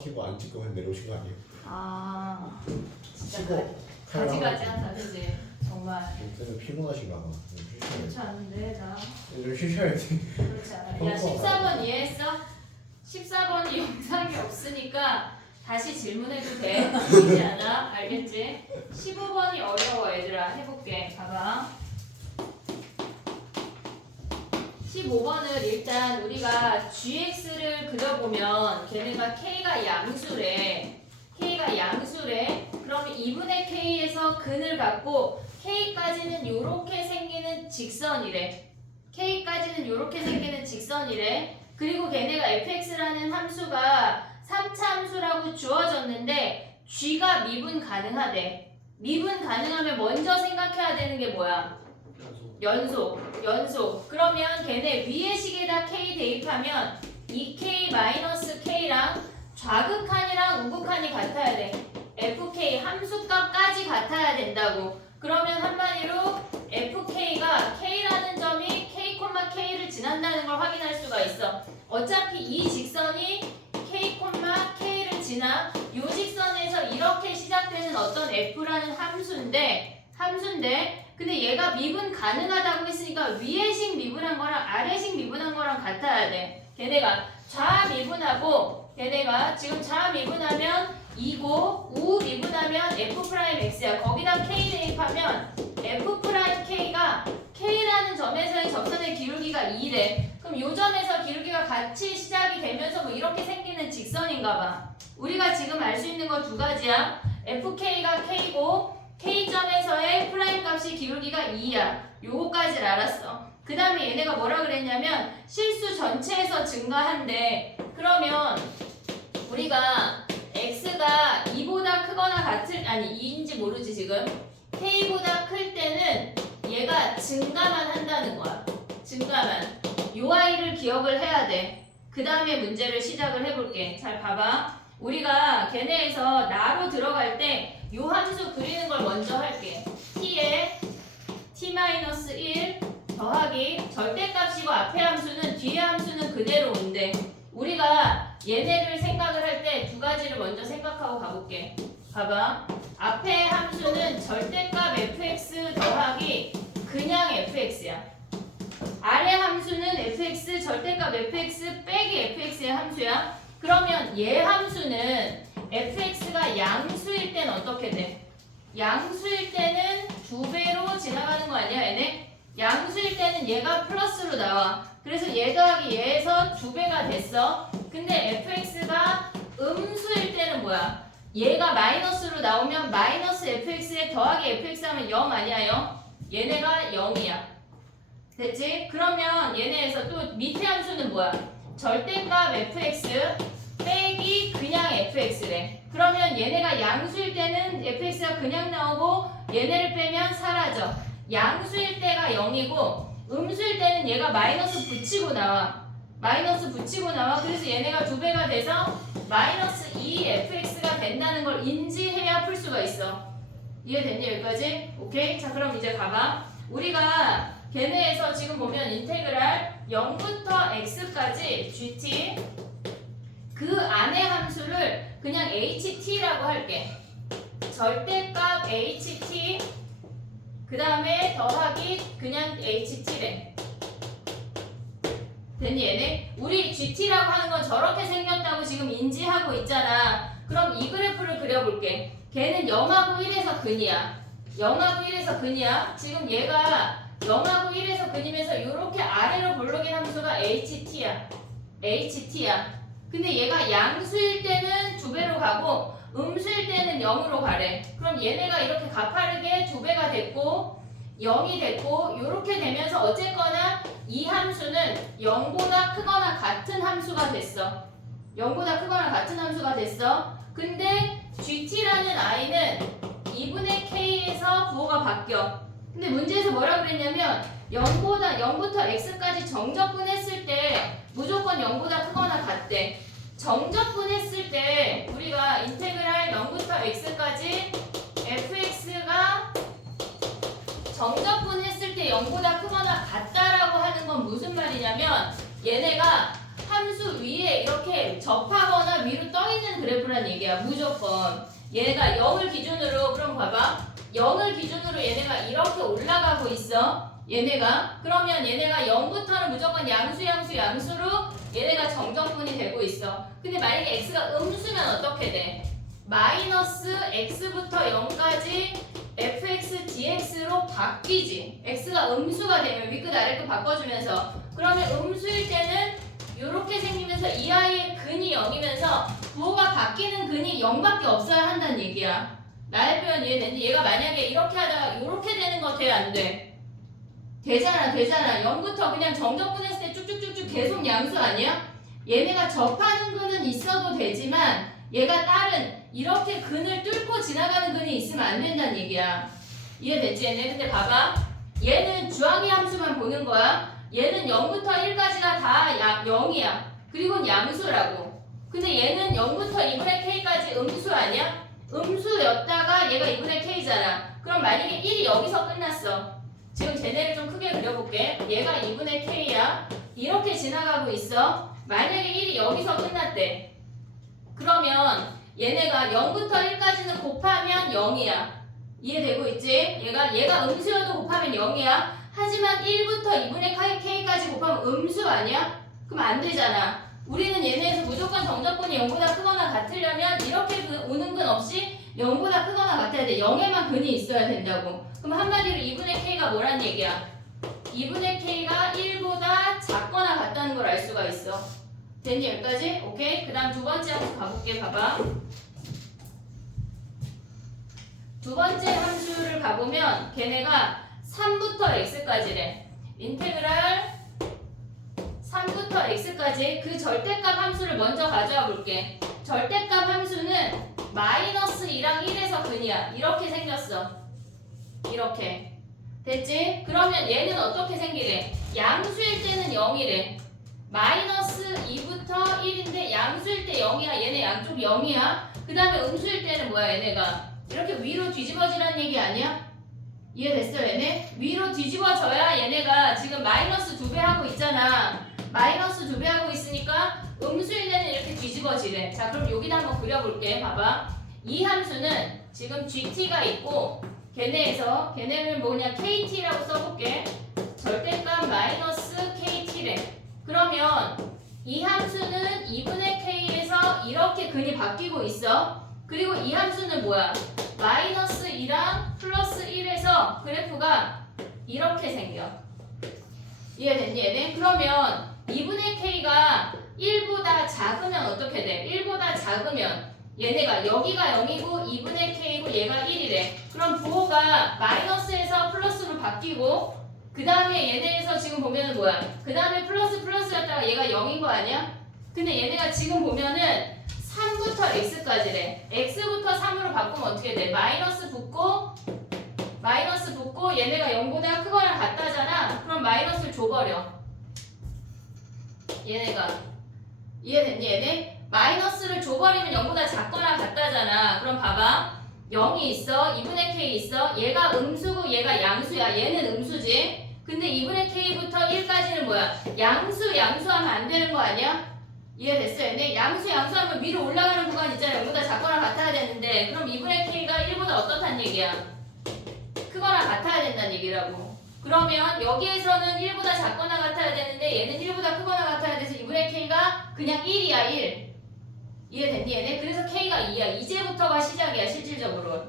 키고 안 찍고 그냥 내려오신 거 아니에요? 아 진짜 치고 가지가지 한다 그지? 정말 그때는 피곤하신가 봐. 그렇지 않은데 나 좀 쉬셔야지. 그렇지 않아. 야 14번 이해했어? 14번이 영상이 없으니까 다시 질문해도 돼. 보이지 않아? 알겠지? 15번이 어려워 얘들아. 해볼게. 봐봐. 15번을 일단 우리가 gx를 그려보면 걔네가 k가 양수래. k가 양수래. 그러면 2분의 k에서 근을 갖고 k까지는 요렇게 생기는 직선이래. k까지는 요렇게 생기는 직선이래. 그리고 걔네가 fx라는 함수가 3차 함수라고 주어졌는데 g가 미분 가능하대. 미분 가능하면 먼저 생각해야 되는 게 뭐야? 연속. 그러면 걔네 위의 식에다 k 대입하면 2k-k랑 좌극한이랑 우극한이 같아야 돼. fk 함수값까지 같아야 된다고. 그러면 한마디로 fk가 k라는 점이 k, k를 지난다는 걸 확인할 수가 있어. 어차피 이 직선이 k, k를 지나 이 직선에서 이렇게 시작되는 어떤 f라는 함수인데 근데 얘가 미분 가능하다고 했으니까 위의식 미분한 거랑 아래식 미분한 거랑 같아야 돼. 걔네가 좌미분하고 걔네가 지금 좌미분하면 2고 우미분하면 f'x야. 거기다 k 대입하면 f'k가 k라는 점에서의 접선의 기울기가 2래. 그럼 이 점에서 기울기가 같이 시작이 되면서 뭐 이렇게 생기는 직선인가 봐. 우리가 지금 알 수 있는 거 두 가지야. fk가 k고 k점에서의 프라임 값이 기울기가 2야. 요거까지를 알았어. 그 다음에 얘네가 뭐라 그랬냐면 실수 전체에서 증가한대. 그러면 우리가 x가 2보다 크거나 같을 아니 2인지 모르지 지금. k보다 클 때는 얘가 증가만 한다는 거야. 증가만. 요 아이를 기억을 해야 돼. 그 다음에 문제를 시작을 해볼게. 잘 봐봐. 우리가 걔네에서 나로 들어갈 때 요 함수 그리는 걸 먼저 할게. t에 t-1 더하기 절대값이고 앞에 함수는 뒤에 함수는 그대로 온대. 우리가 얘네를 생각을 할 때 두 가지를 먼저 생각하고 가볼게. 봐봐. 앞에 함수는 절대값 fx 더하기 그냥 fx야. 아래 함수는 fx 절대값 fx 빼기 fx의 함수야. 그러면 얘 함수는 fx가 양수일 때는 어떻게 돼? 양수일 때는 2배로 지나가는 거 아니야 얘네? 양수일 때는 얘가 플러스로 나와. 그래서 얘 더하기 얘에서 2배가 됐어. 근데 fx가 음수일 때는 뭐야? 얘가 마이너스로 나오면 마이너스 fx에 더하기 fx 하면 0 아니야 0? 얘네가 0이야. 됐지? 그러면 얘네에서 또 밑에 함수는 뭐야? 절대값 fx 빼기 그냥 fx래. 그러면 얘네가 양수일 때는 fx가 그냥 나오고 얘네를 빼면 사라져. 양수일 때가 0이고 음수일 때는 얘가 마이너스 붙이고 나와. 그래서 얘네가 2배가 돼서 마이너스 2fx가 된다는 걸 인지해야 풀 수가 있어. 이해됐니 여기까지? 오케이? 자 그럼 이제 봐봐. 우리가 걔네에서 지금 보면 인테그랄 0부터 x까지 gt 그 안의 함수를 그냥 ht라고 할게. 절대값 ht 그 다음에 더하기 그냥 ht래. 됐니 얘네? 우리 gt라고 하는 건 저렇게 생겼다고 지금 인지하고 있잖아. 그럼 이 그래프를 그려볼게. 걔는 0하고 1에서 근이야. 0하고 1에서 근이야. 지금 얘가 0하고 1에서 근이면서 이렇게 아래로 볼록인 함수가 ht야. 근데 얘가 양수일 때는 2배로 가고 음수일 때는 0으로 가래. 그럼 얘네가 이렇게 가파르게 2배가 됐고 0이 됐고 이렇게 되면서 어쨌거나 이 함수는 0보다 크거나 같은 함수가 됐어. 근데 gt라는 i는 2분의 k에서 부호가 바뀌어. 근데 문제에서 뭐라 그랬냐면 0부터 x까지 정적분했을 때 무조건 0보다 크거나 같대. 정적분했을 때 우리가 인테그랄 0부터 x까지 fx가 정적분했을 때 0보다 크거나 같다라고 하는 건 무슨 말이냐면 얘네가 함수 위에 이렇게 접하거나 위로 떠 있는 그래프란 얘기야. 무조건. 얘가 0을 기준으로 그럼 봐봐. 0을 기준으로 얘네가 이렇게 올라가고 있어. 얘네가 그러면 얘네가 0부터는 무조건 양수로 얘네가 정정분이 되고 있어. 근데 만약에 x가 음수면 어떻게 돼? 마이너스 x부터 0까지 fx dx로 바뀌지. x가 음수가 되면 위끝 아래끝 바꿔주면서 그러면 음수일 때는 이렇게 생기면서 이 아이의 근이 0이면서 부호가 바뀌는 근이 0밖에 없어야 한다는 얘기야. 나의 표현 이해되니? 얘가 만약에 이렇게 하다가 이렇게 되는 거 돼? 안 돼? 되잖아. 0부터 그냥 정정분했을 때 쭉쭉쭉쭉 계속 양수 아니야? 얘네가 접하는 근은 있어도 되지만 얘가 다른 이렇게 근을 뚫고 지나가는 근이 있으면 안 된다는 얘기야. 이해됐지 얘네? 근데 봐봐. 얘는 주황이 함수만 보는 거야. 얘는 0부터 1까지가 다 0이야. 그리고 양수라고. 근데 얘는 0부터 2분의 k까지 음수 아니야? 음수였다가 얘가 2분의 k잖아. 그럼 만약에 1이 여기서 끝났어. 지금 쟤네를 좀 크게 그려볼게. 얘가 2분의 k야. 이렇게 지나가고 있어. 만약에 1이 여기서 끝났대. 그러면 얘네가 0부터 1까지는 곱하면 0이야. 이해되고 있지? 얘가 음수여도 곱하면 0이야. 하지만 1부터 2분의 k까지 곱하면 음수 아니야? 그럼 안 되잖아. 우리는 얘네에서 무조건 정적분이 0보다 크거나 같으려면 이렇게 오는 근 없이 0보다 크거나 같아야 돼. 0에만 근이 있어야 된다고. 그럼 한마디로 2분의 k가 뭐란 얘기야? 2분의 k가 1보다 작거나 같다는 걸 알 수가 있어. 됐니 여기까지? 오케이? 그 다음 두 번째 함수 가볼게. 봐봐. 두 번째 함수를 가보면 걔네가 3부터 x까지래. 인테그랄 3부터 x까지 그 절대값 함수를 먼저 가져와 볼게. 절대값 함수는 마이너스 2랑 1에서 근이야. 이렇게 생겼어. 이렇게. 됐지? 그러면 얘는 어떻게 생기래? 양수일 때는 0이래. 마이너스 2부터 1인데 양수일 때 0이야. 얘네 양쪽 0이야. 그 다음에 음수일 때는 뭐야 얘네가? 이렇게 위로 뒤집어지라는 얘기 아니야? 이해됐어 얘네? 위로 뒤집어져야 얘네가 지금 마이너스 2배 하고 있잖아. 마이너스 2배 하고 있으니까 음수일 때는 이렇게 뒤집어지래. 자 그럼 여기다 한번 그려볼게. 봐봐. 이 함수는 지금 gt가 있고 걔네를 뭐냐 kt라고 써볼게. 절대값 마이너스 kt래. 그러면 이 함수는 2분의 k에서 이렇게 근이 바뀌고 있어. 그리고 이 함수는 뭐야? 마이너스 2랑 플러스 1에서 그래프가 이렇게 생겨. 이해됐니 얘네? 그러면 2분의 k가 1보다 작으면 어떻게 돼? 1보다 작으면 얘네가 여기가 0이고 2분의 k고 얘가 1이래. 그럼 부호가 마이너스에서 플러스로 바뀌고 그 다음에 얘네에서 지금 보면은 뭐야? 그 다음에 플러스였다가 얘가 0인 거 아니야? 근데 얘네가 지금 보면은 3부터 x까지래. x부터 3으로 바꾸면 어떻게 돼? 마이너스 붙고 얘네가 0보다 크거나 같다잖아. 그럼 마이너스를 줘버려. 얘네가. 이해됐니 얘네? 마이너스를 줘버리면 0보다 작거나 같다잖아. 그럼 봐봐. 0이 있어. 2분의 k 있어. 얘가 음수고 얘가 양수야. 얘는 음수지. 근데 2분의 k부터 1까지는 뭐야? 양수하면 안 되는 거 아니야? 이해됐어 얘네? 양수하면 위로 올라가는 구간 있잖아. 0보다 작거나 같아야 되는데 그럼 2분의 k가 1보다 어떻단 얘기야? 크거나 같아야 된다는 얘기라고. 그러면 여기에서는 1보다 작거나 같아야 되는데 얘는 1보다 크거나 같아야 돼서 2분의 k가 그냥 1이야 1. 이해됐니 얘네? 그래서 k가 2야. 이제부터가 시작이야 실질적으로.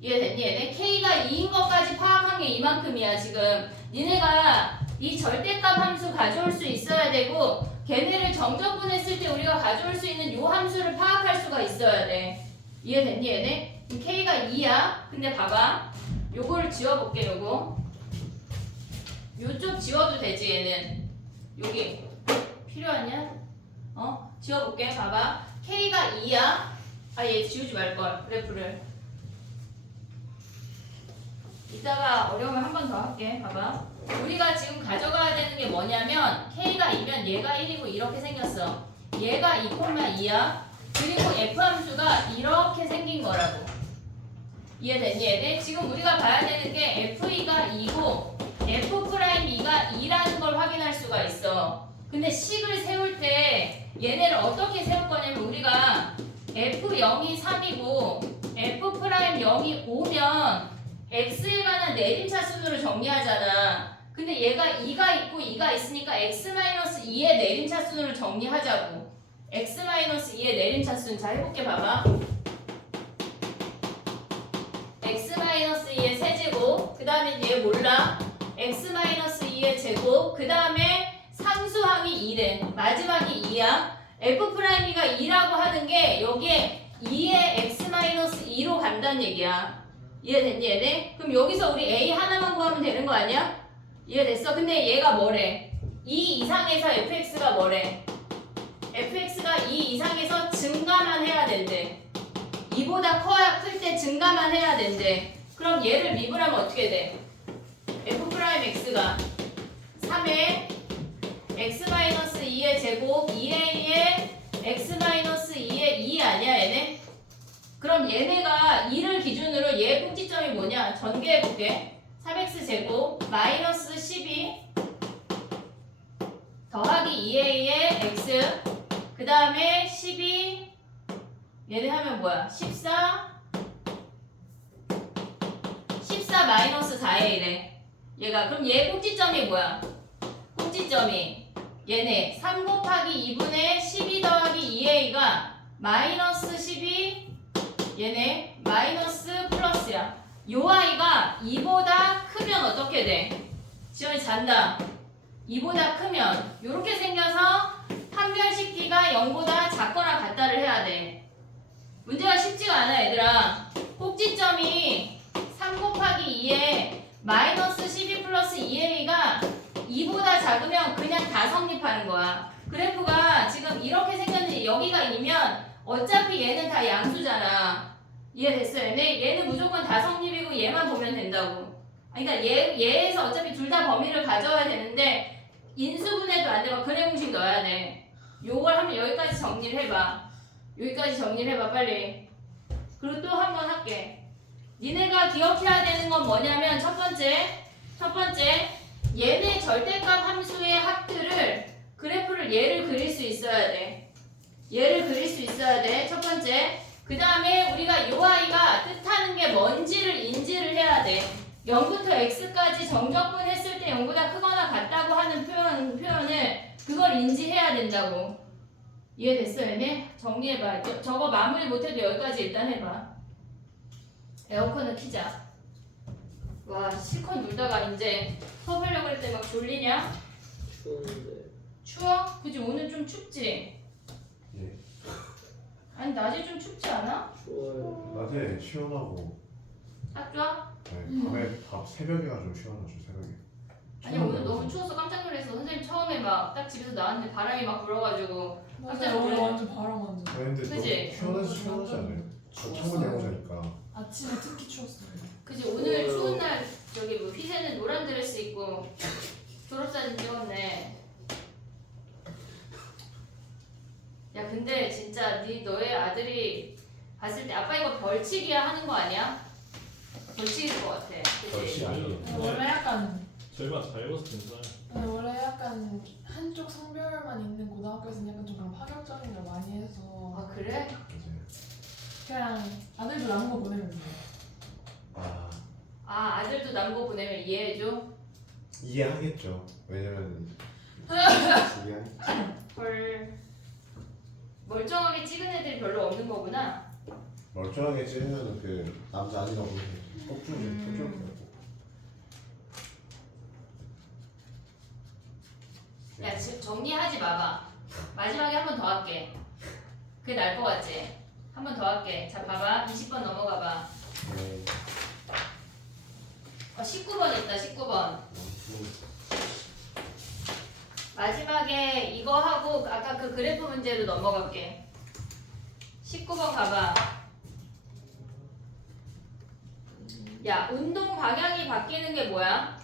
이해됐니 얘네? k가 2인 것까지 파악한 게 이만큼이야 지금. 니네가 이 절대값 함수 가져올 수 있어야 되고 걔네를 정적분했을 때 우리가 가져올 수 있는 요 함수를 파악할 수가 있어야 돼. 이해됐니 얘네? k가 2야. 근데 봐봐. 요거를 지워볼게 요거. 요쪽 지워도 되지 얘는. 여기 필요하냐? 지워볼게. 봐봐. k가 2야. 얘 지우지 말걸. 그래프를. 이따가 어려우면 한 번 더 할게. 봐봐. 우리가 지금 가져가야 되는 게 뭐냐면 k가 2면 얘가 1이고 이렇게 생겼어. 얘가 2,2야. 그리고 f 함수가 이렇게 생긴 거라고. 이해됐니 얘네? 지금 우리가 봐야 되는 게 f2가 2고 f'2가 2라는 걸 확인할 수가 있어. 근데 식을 세울 때 얘네를 어떻게 세울 거냐면 우리가 F0이 3이고 F'0이 5면 X에 관한 내림차 순으로 정리하잖아. 근데 얘가 2가 있고 2가 있으니까 X-2의 내림차 순으로 정리하자고. X-2의 내림차 순. 자, 해볼게 봐봐. X-2의 세제곱, 그 다음에 얘 몰라. X-2의 제곱, 그 다음에 상수항이 2래. 마지막이 2야. F'이가 2라고 하는 게 여기에 2의 X-2로 간다는 얘기야. 이해됐니 얘네? 그럼 여기서 우리 A 하나만 구하면 되는 거 아니야? 이해됐어? 근데 얘가 뭐래? 2 이상에서 fx가 뭐래? fx가 2 이상에서 증가만 해야 된대. 2보다 커야 클 때 증가만 해야 된대. 그럼 얘를 미분하면 어떻게 돼? f'x가 3의 x-2의 제곱 2a의 x-2의 2 아니야 얘네? 그럼 얘네가 2를 기준으로 얘 꼭지점이 뭐냐? 전개해볼게. 3x 제곱 마이너스 12 더하기 2a의 x 그 다음에 12 얘네 하면 뭐야? 14 마이너스 4a래. 얘가 그럼 얘 꼭지점이 뭐야? 꼭지점이 얘네 3 곱하기 2분의 12 더하기 2a가 마이너스 12 얘네 마이너스 플러스야. 요 아이가 2보다 크면 어떻게 돼? 지원이 잔다. 2보다 크면 요렇게 생겨서 판별식 t가 0보다 작거나 같다를 해야 돼. 문제가 쉽지가 않아 얘들아. 꼭지점이 3 곱하기 2에 마이너스 12 플러스 2a가 2보다 작으면 그냥 다 성립하는 거야. 그래프가 지금 이렇게 생겼는데 여기가 2면 어차피 얘는 다 양수잖아. 이해됐어 얘네? 얘는 무조건 다 성립이고 얘만 보면 된다고. 그러니까 얘에서 어차피 둘 다 범위를 가져와야 되는데 인수분해도 안 되면 근해 공식 넣어야 돼. 요걸 하면 여기까지 정리를 해봐. 여기까지 정리를 해봐 빨리. 그리고 또 한 번 할게. 니네가 기억해야 되는 건 뭐냐면 첫 번째 얘네 절대값 함수의 합들을 그래프를 얘를 그릴 수 있어야 돼. 얘를 그릴 수 있어야 돼. 첫 번째. 그 다음에 우리가 요 아이가 뜻하는 게 뭔지를 인지를 해야 돼. 0부터 x까지 정적분 했을 때 0보다 크거나 같다고 하는 표현을 그걸 인지해야 된다고. 이해됐어 얘네? 정리해봐. 저거 마무리 못해도 여기까지 일단 해봐. 에어컨을 켜자. 와 실컷 놀다가 이제 수업하려고 할 때 막 졸리냐? 추운데. 추워? 그치 오늘 좀 춥지? 예. 아니 낮에 좀 춥지 않아? 추워요. 낮에 시원하고 딱 좋아? 네, 밤에 새벽에가 좀 시원하죠 새벽에. 아니 오늘 너무 추워서 깜짝 놀랐어. 선생님 처음에 막 딱 집에서 나왔는데 바람이 막 불어가지고 깜짝 맞아, 오늘 놀래. 완전 바람 완전. 아니 근데 그치? 너무 시원하지 않아요? 저 창문 열고 자니까. 아침에 특히 추웠어요. 그치 오늘 추운 날 저기 뭐 희세는 노란 드레스 입고 졸업사진 찍었네. 야 근데 진짜 너의 아들이 봤을 때 아빠 이거 벌칙이야 하는 거 아니야? 벌칙일 것 같아. 그치? 벌칙 아니에요. 원래 약간 저희만 잘 읽어서 괜찮아요. 원래 약간 한쪽 성별만 있는 고등학교에서는 약간 좀 그런 파격적인 걸 많이 해서 아 그래? 이제 그냥 아들도 남은 거 보내면 돼요. 아 아들도 남고 보내면 이해해줘? 이해하겠죠. 왜냐면 이해하겠죠. 헐 멀쩡하게 찍은 애들이 별로 없는 거구나. 멀쩡하게 찍으면 그 남자 아니라고 꼭주는 꼭주는 야 지금 정리하지 마봐. 마지막에 한 번 더 할게. 그게 나을 것 같지? 한 번 더 할게. 자 봐봐 20번 넘어가봐. 네. 19번 있다 19번. 마지막에 이거 하고 아까 그 그래프 문제로 넘어갈게. 19번 가봐. 야 운동 방향이 바뀌는 게 뭐야?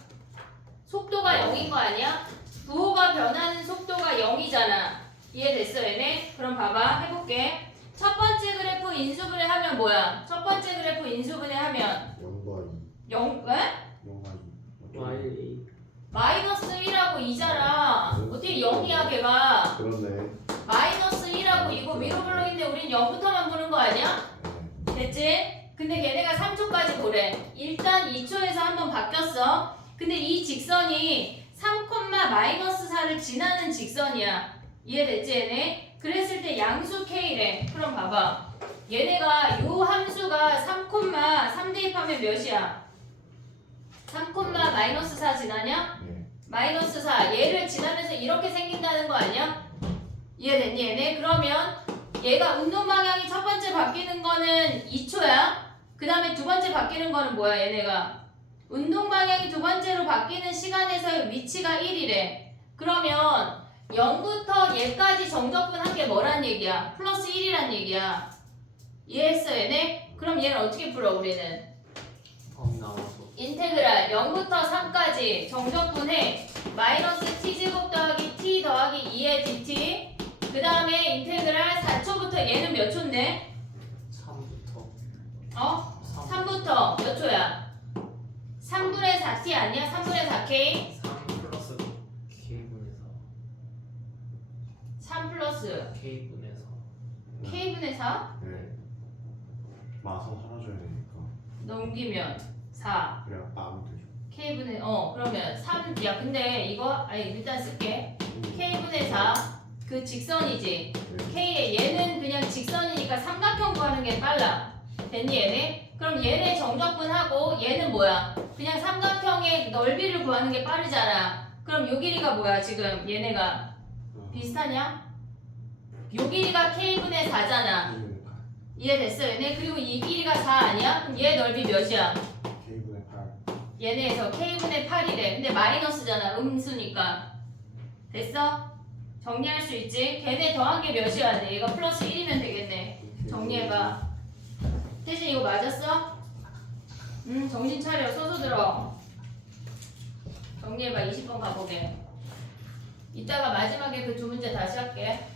속도가 0인 거 아니야? 부호가 변하는 속도가 0이잖아. 이해됐어 얘네? 그럼 봐봐 해볼게. 첫 번째 그래프 인수분해 하면 뭐야? 첫 번째 그래프 인수분해 하면 0과 2 0, 왜? 0과 2 와이. 마이너스 1하고 2잖아. 어떻게 0이야 걔가? 그러네. 마이너스 1하고 이거 위로 블록인데 우린 0부터만 보는 거 아니야? 됐지? 근데 걔네가 3초까지 보래. 일단 2초에서 한번 바뀌었어. 근데 이 직선이 3,-4를 지나는 직선이야. 이해됐지 얘네? 그랬을 때 양수 K래. 그럼 봐봐. 얘네가 요 함수가 3, 대입하면 몇이야? 3,-4 지나냐? 네. 마이너스 4 얘를 지나면서 이렇게 생긴다는 거 아니야? 이해됐니 얘네? 그러면 얘가 운동 방향이 첫 번째 바뀌는 거는 2초야. 그 다음에 두 번째 바뀌는 거는 뭐야 얘네가? 운동 방향이 두 번째로 바뀌는 시간에서의 위치가 1이래. 그러면 0부터 얘까지 정적분한 게 뭐란 얘기야? 플러스 1이란 얘기야. 이해했어 얘네? 그럼 얘는 어떻게 풀어 우리는? 범위 나와서 인테그랄 0부터 3까지 정적분해 마이너스 t제곱 더하기 t 더하기 2의 dt. 그 다음에 인테그랄 4초부터 얘는 몇 초인데? 3부터 어? 3 3부터 몇 초야? 3분의 4t 아니야? 3분의 4k? 3 플러스 K분의 3 플러스 4 K분의 4 k분의 4? 네. 마서 사라져야 되니까. 넘기면 4 그래야 나면 되죠. k분의 그러면 3. 야 근데 이거 아니 일단 쓸게. k분의 4 그 직선이지. 네. k에 얘는 그냥 직선이니까 삼각형 구하는 게 빨라. 됐니 얘네? 그럼 얘네 정적분하고 얘는 뭐야? 그냥 삼각형의 넓이를 구하는 게 빠르잖아. 그럼 요 길이가 뭐야 지금 얘네가? 비슷하냐? 요 길이가 k분의 4잖아. 이해됐어 얘네? 그리고 이 길이가 4 아니야? 그럼 얘 넓이 몇이야? K분의 8. 얘네에서 k분의 8이래. 근데 마이너스잖아. 음수니까. 됐어? 정리할 수 있지? 걔네 더한 게 몇이어야 돼? 얘가 플러스 1이면 되겠네. 정리해봐. 대신 이거 맞았어? 정신 차려. 소소 들어. 정리해봐. 20번 가보게. 이따가 마지막에 그 두 문제 다시 할게.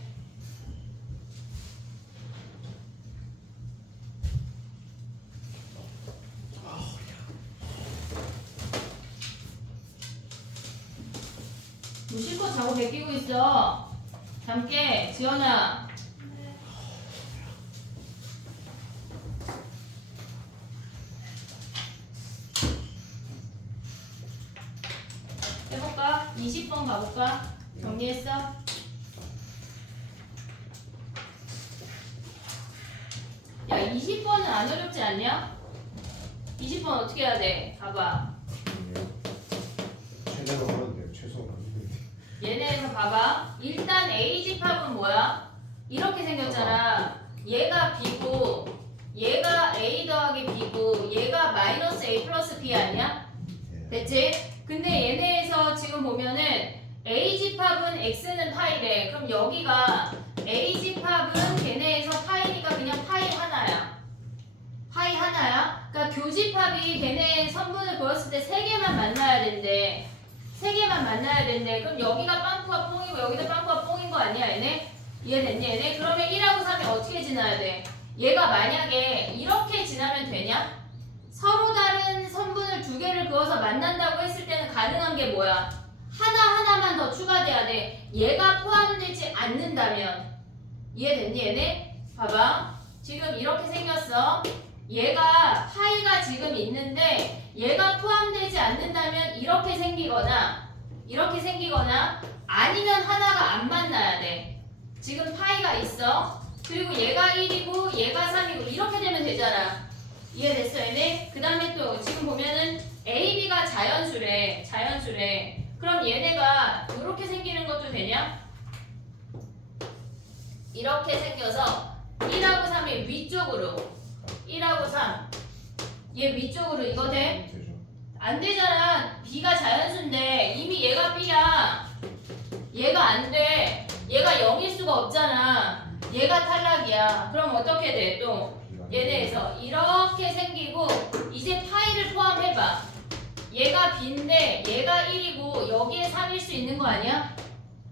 뭐 실컷 자고 베끼고 있어. 잠깨, 지연아. 해볼까? 20번 가볼까? 정리했어? 야, 20번은 안 어렵지 않냐? 20번 어떻게 해야 돼? 봐봐. 최대로 하면 돼요. 최소한. 얘네에서 봐봐. 일단 A 집합은 뭐야? 이렇게 생겼잖아. 얘가 B고 얘가 A 더하기 B고 얘가 마이너스 A 플러스 B 아니야? 됐지? 근데 얘네에서 지금 보면은 A 집합은 X는 파이래. 그럼 여기가 A 집합은 걔네에서 파이니까 그냥 파이 하나야. 파이 하나야? 그러니까 교집합이 걔네 선분을 보였을 때 3개만 만나야 된대. 3개만 만나야 된대. 그럼 여기가 빵꾸가 뽕이고 여기도 빵꾸가 뽕인 거 아니야 얘네? 이해됐니 얘네? 그러면 1하고 3이 어떻게 지나야 돼? 얘가 만약에 이렇게 지나면 되냐? 서로 다른 선분을 2개를 그어서 만난다고 했을 때는 가능한 게 뭐야? 하나하나만 더 추가돼야 돼. 얘가 포함되지 않는다면. 이해됐니 얘네? 봐봐. 지금 이렇게 생겼어. 얘가 파이가 지금 있는데 얘가 포함되지 않는다면 이렇게 생기거나 아니면 하나가 안 만나야 돼. 지금 파이가 있어. 그리고 얘가 1이고 얘가 3이고 이렇게 되면 되잖아. 이해됐어 얘네? 그 다음에 또 지금 보면은 A, B가 자연수래. 그럼 얘네가 이렇게 생기는 것도 되냐? 이렇게 생겨서 1하고 3이 위쪽으로 1하고 3 얘 위쪽으로 이거 돼? 되죠. 안 되잖아. B가 자연수인데 이미 얘가 B야. 얘가 안 돼. 얘가 0일 수가 없잖아. 얘가 탈락이야. 그럼 어떻게 돼? 또 얘네에서 이렇게 생기고 이제 파이를 포함해봐. 얘가 B인데 얘가 1이고 여기에 3일 수 있는 거 아니야?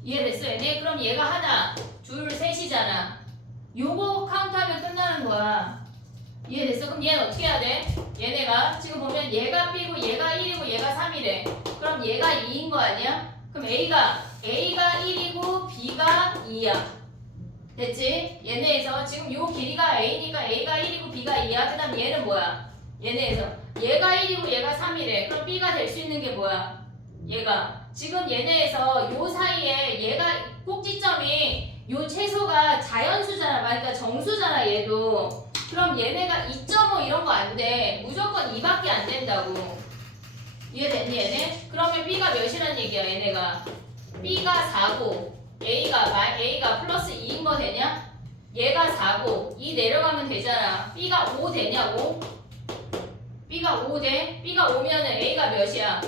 이해됐어 얘네? 그럼 얘가 하나, 둘, 셋이잖아. 요거 카운트하면 끝나는 거야. 이해됐어? 그럼 얘는 어떻게 해야 돼? 얘네가 지금 보면 얘가 B고 얘가 1이고 얘가 3이래. 그럼 얘가 2인 거 아니야? 그럼 A가 1이고 B가 2야. 됐지? 얘네에서 지금 요 길이가 A니까 A가 1이고 B가 2야. 그 다음 얘는 뭐야? 얘네에서 얘가 1이고 얘가 3이래. 그럼 B가 될 수 있는 게 뭐야? 얘가 지금 얘네에서 요 사이에 얘가 꼭지점이 요 채소가 자연수잖아. 그러니까 정수잖아 얘도. 그럼 얘네가 2.5 이런 거 안 돼. 무조건 2밖에 안 된다고. 이해됐니 얘네? 그러면 B가 몇이란 얘기야 얘네가. B가 4고 A가 플러스 2인 거 되냐? 얘가 4고 2 내려가면 되잖아. B가 5 되냐고? B가 5 돼? B가 5면은 A가 몇이야?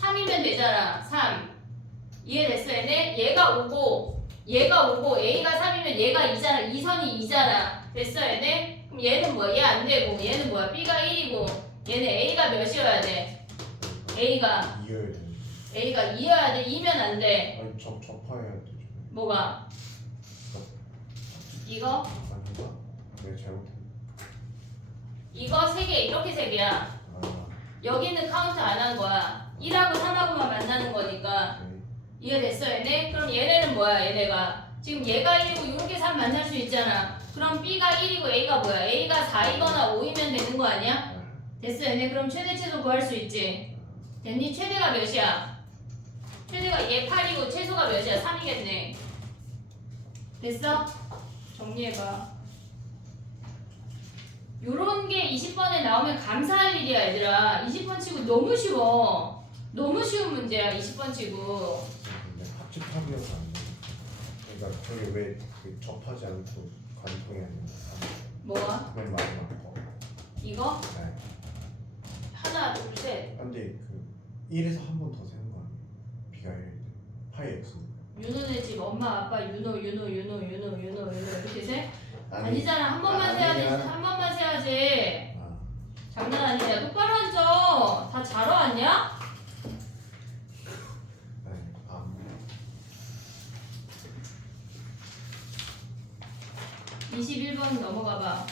3이면 되잖아. 3. 이해됐어 얘네? 얘가 5고 A가 3이면 얘가 2잖아. 2선이 2잖아. 됐어 얘네? 그럼 얘는 뭐야? 얘 안 되고 얘는 뭐야? B가 1이고 얘는 A가 몇이어야 돼? A가 이어야 돼. 2여야 돼. 2면 안 돼. 아니 접합해야 되죠. 뭐가? 이거? 아닌가? 내가 잘못했. 이거 3개 이렇게 3개야. 아, 여기는 카운트 안 한 거야. 1하고 3하고만 만나는 거니까. 네. 이해됐어 얘네? 그럼 얘네는 뭐야 얘네가? 지금 얘가 1이고 이렇게 3 만날 수 있잖아. 그럼 B가 1이고 A가 뭐야? A가 4이거나 5이면 되는 거 아니야? 됐어 얘네? 그럼 최대 최소 구할 수 있지? 됐니? 최대가 몇이야? 최대가 얘 8이고 최소가 몇이야? 3이겠네. 됐어? 정리해봐. 요런 게 20번에 나오면 감사할 일이야 얘들아. 20번 치고 너무 쉬워. 너무 쉬운 문제야 20번 치고. 근데 합집합이어서 안 돼. 그러니까 저게 왜 접하지 않고 관통이 아니라 뭐가? 맨 마지막 거. 이거? 네. 하나 둘 셋. 근데 그 1에서 한 번 더 세는 거 아니에요? B가 1일 때 파이 X. 윤호네 집 엄마 아빠 윤호 이렇게 세? 아니, 아니잖아. 한 번만 세야지. 아니야. 한 번만 세야지. 아, 장난 아니야. 똑바로 앉아. 다 잘 왔냐? 네. 아, 21번 넘어가봐.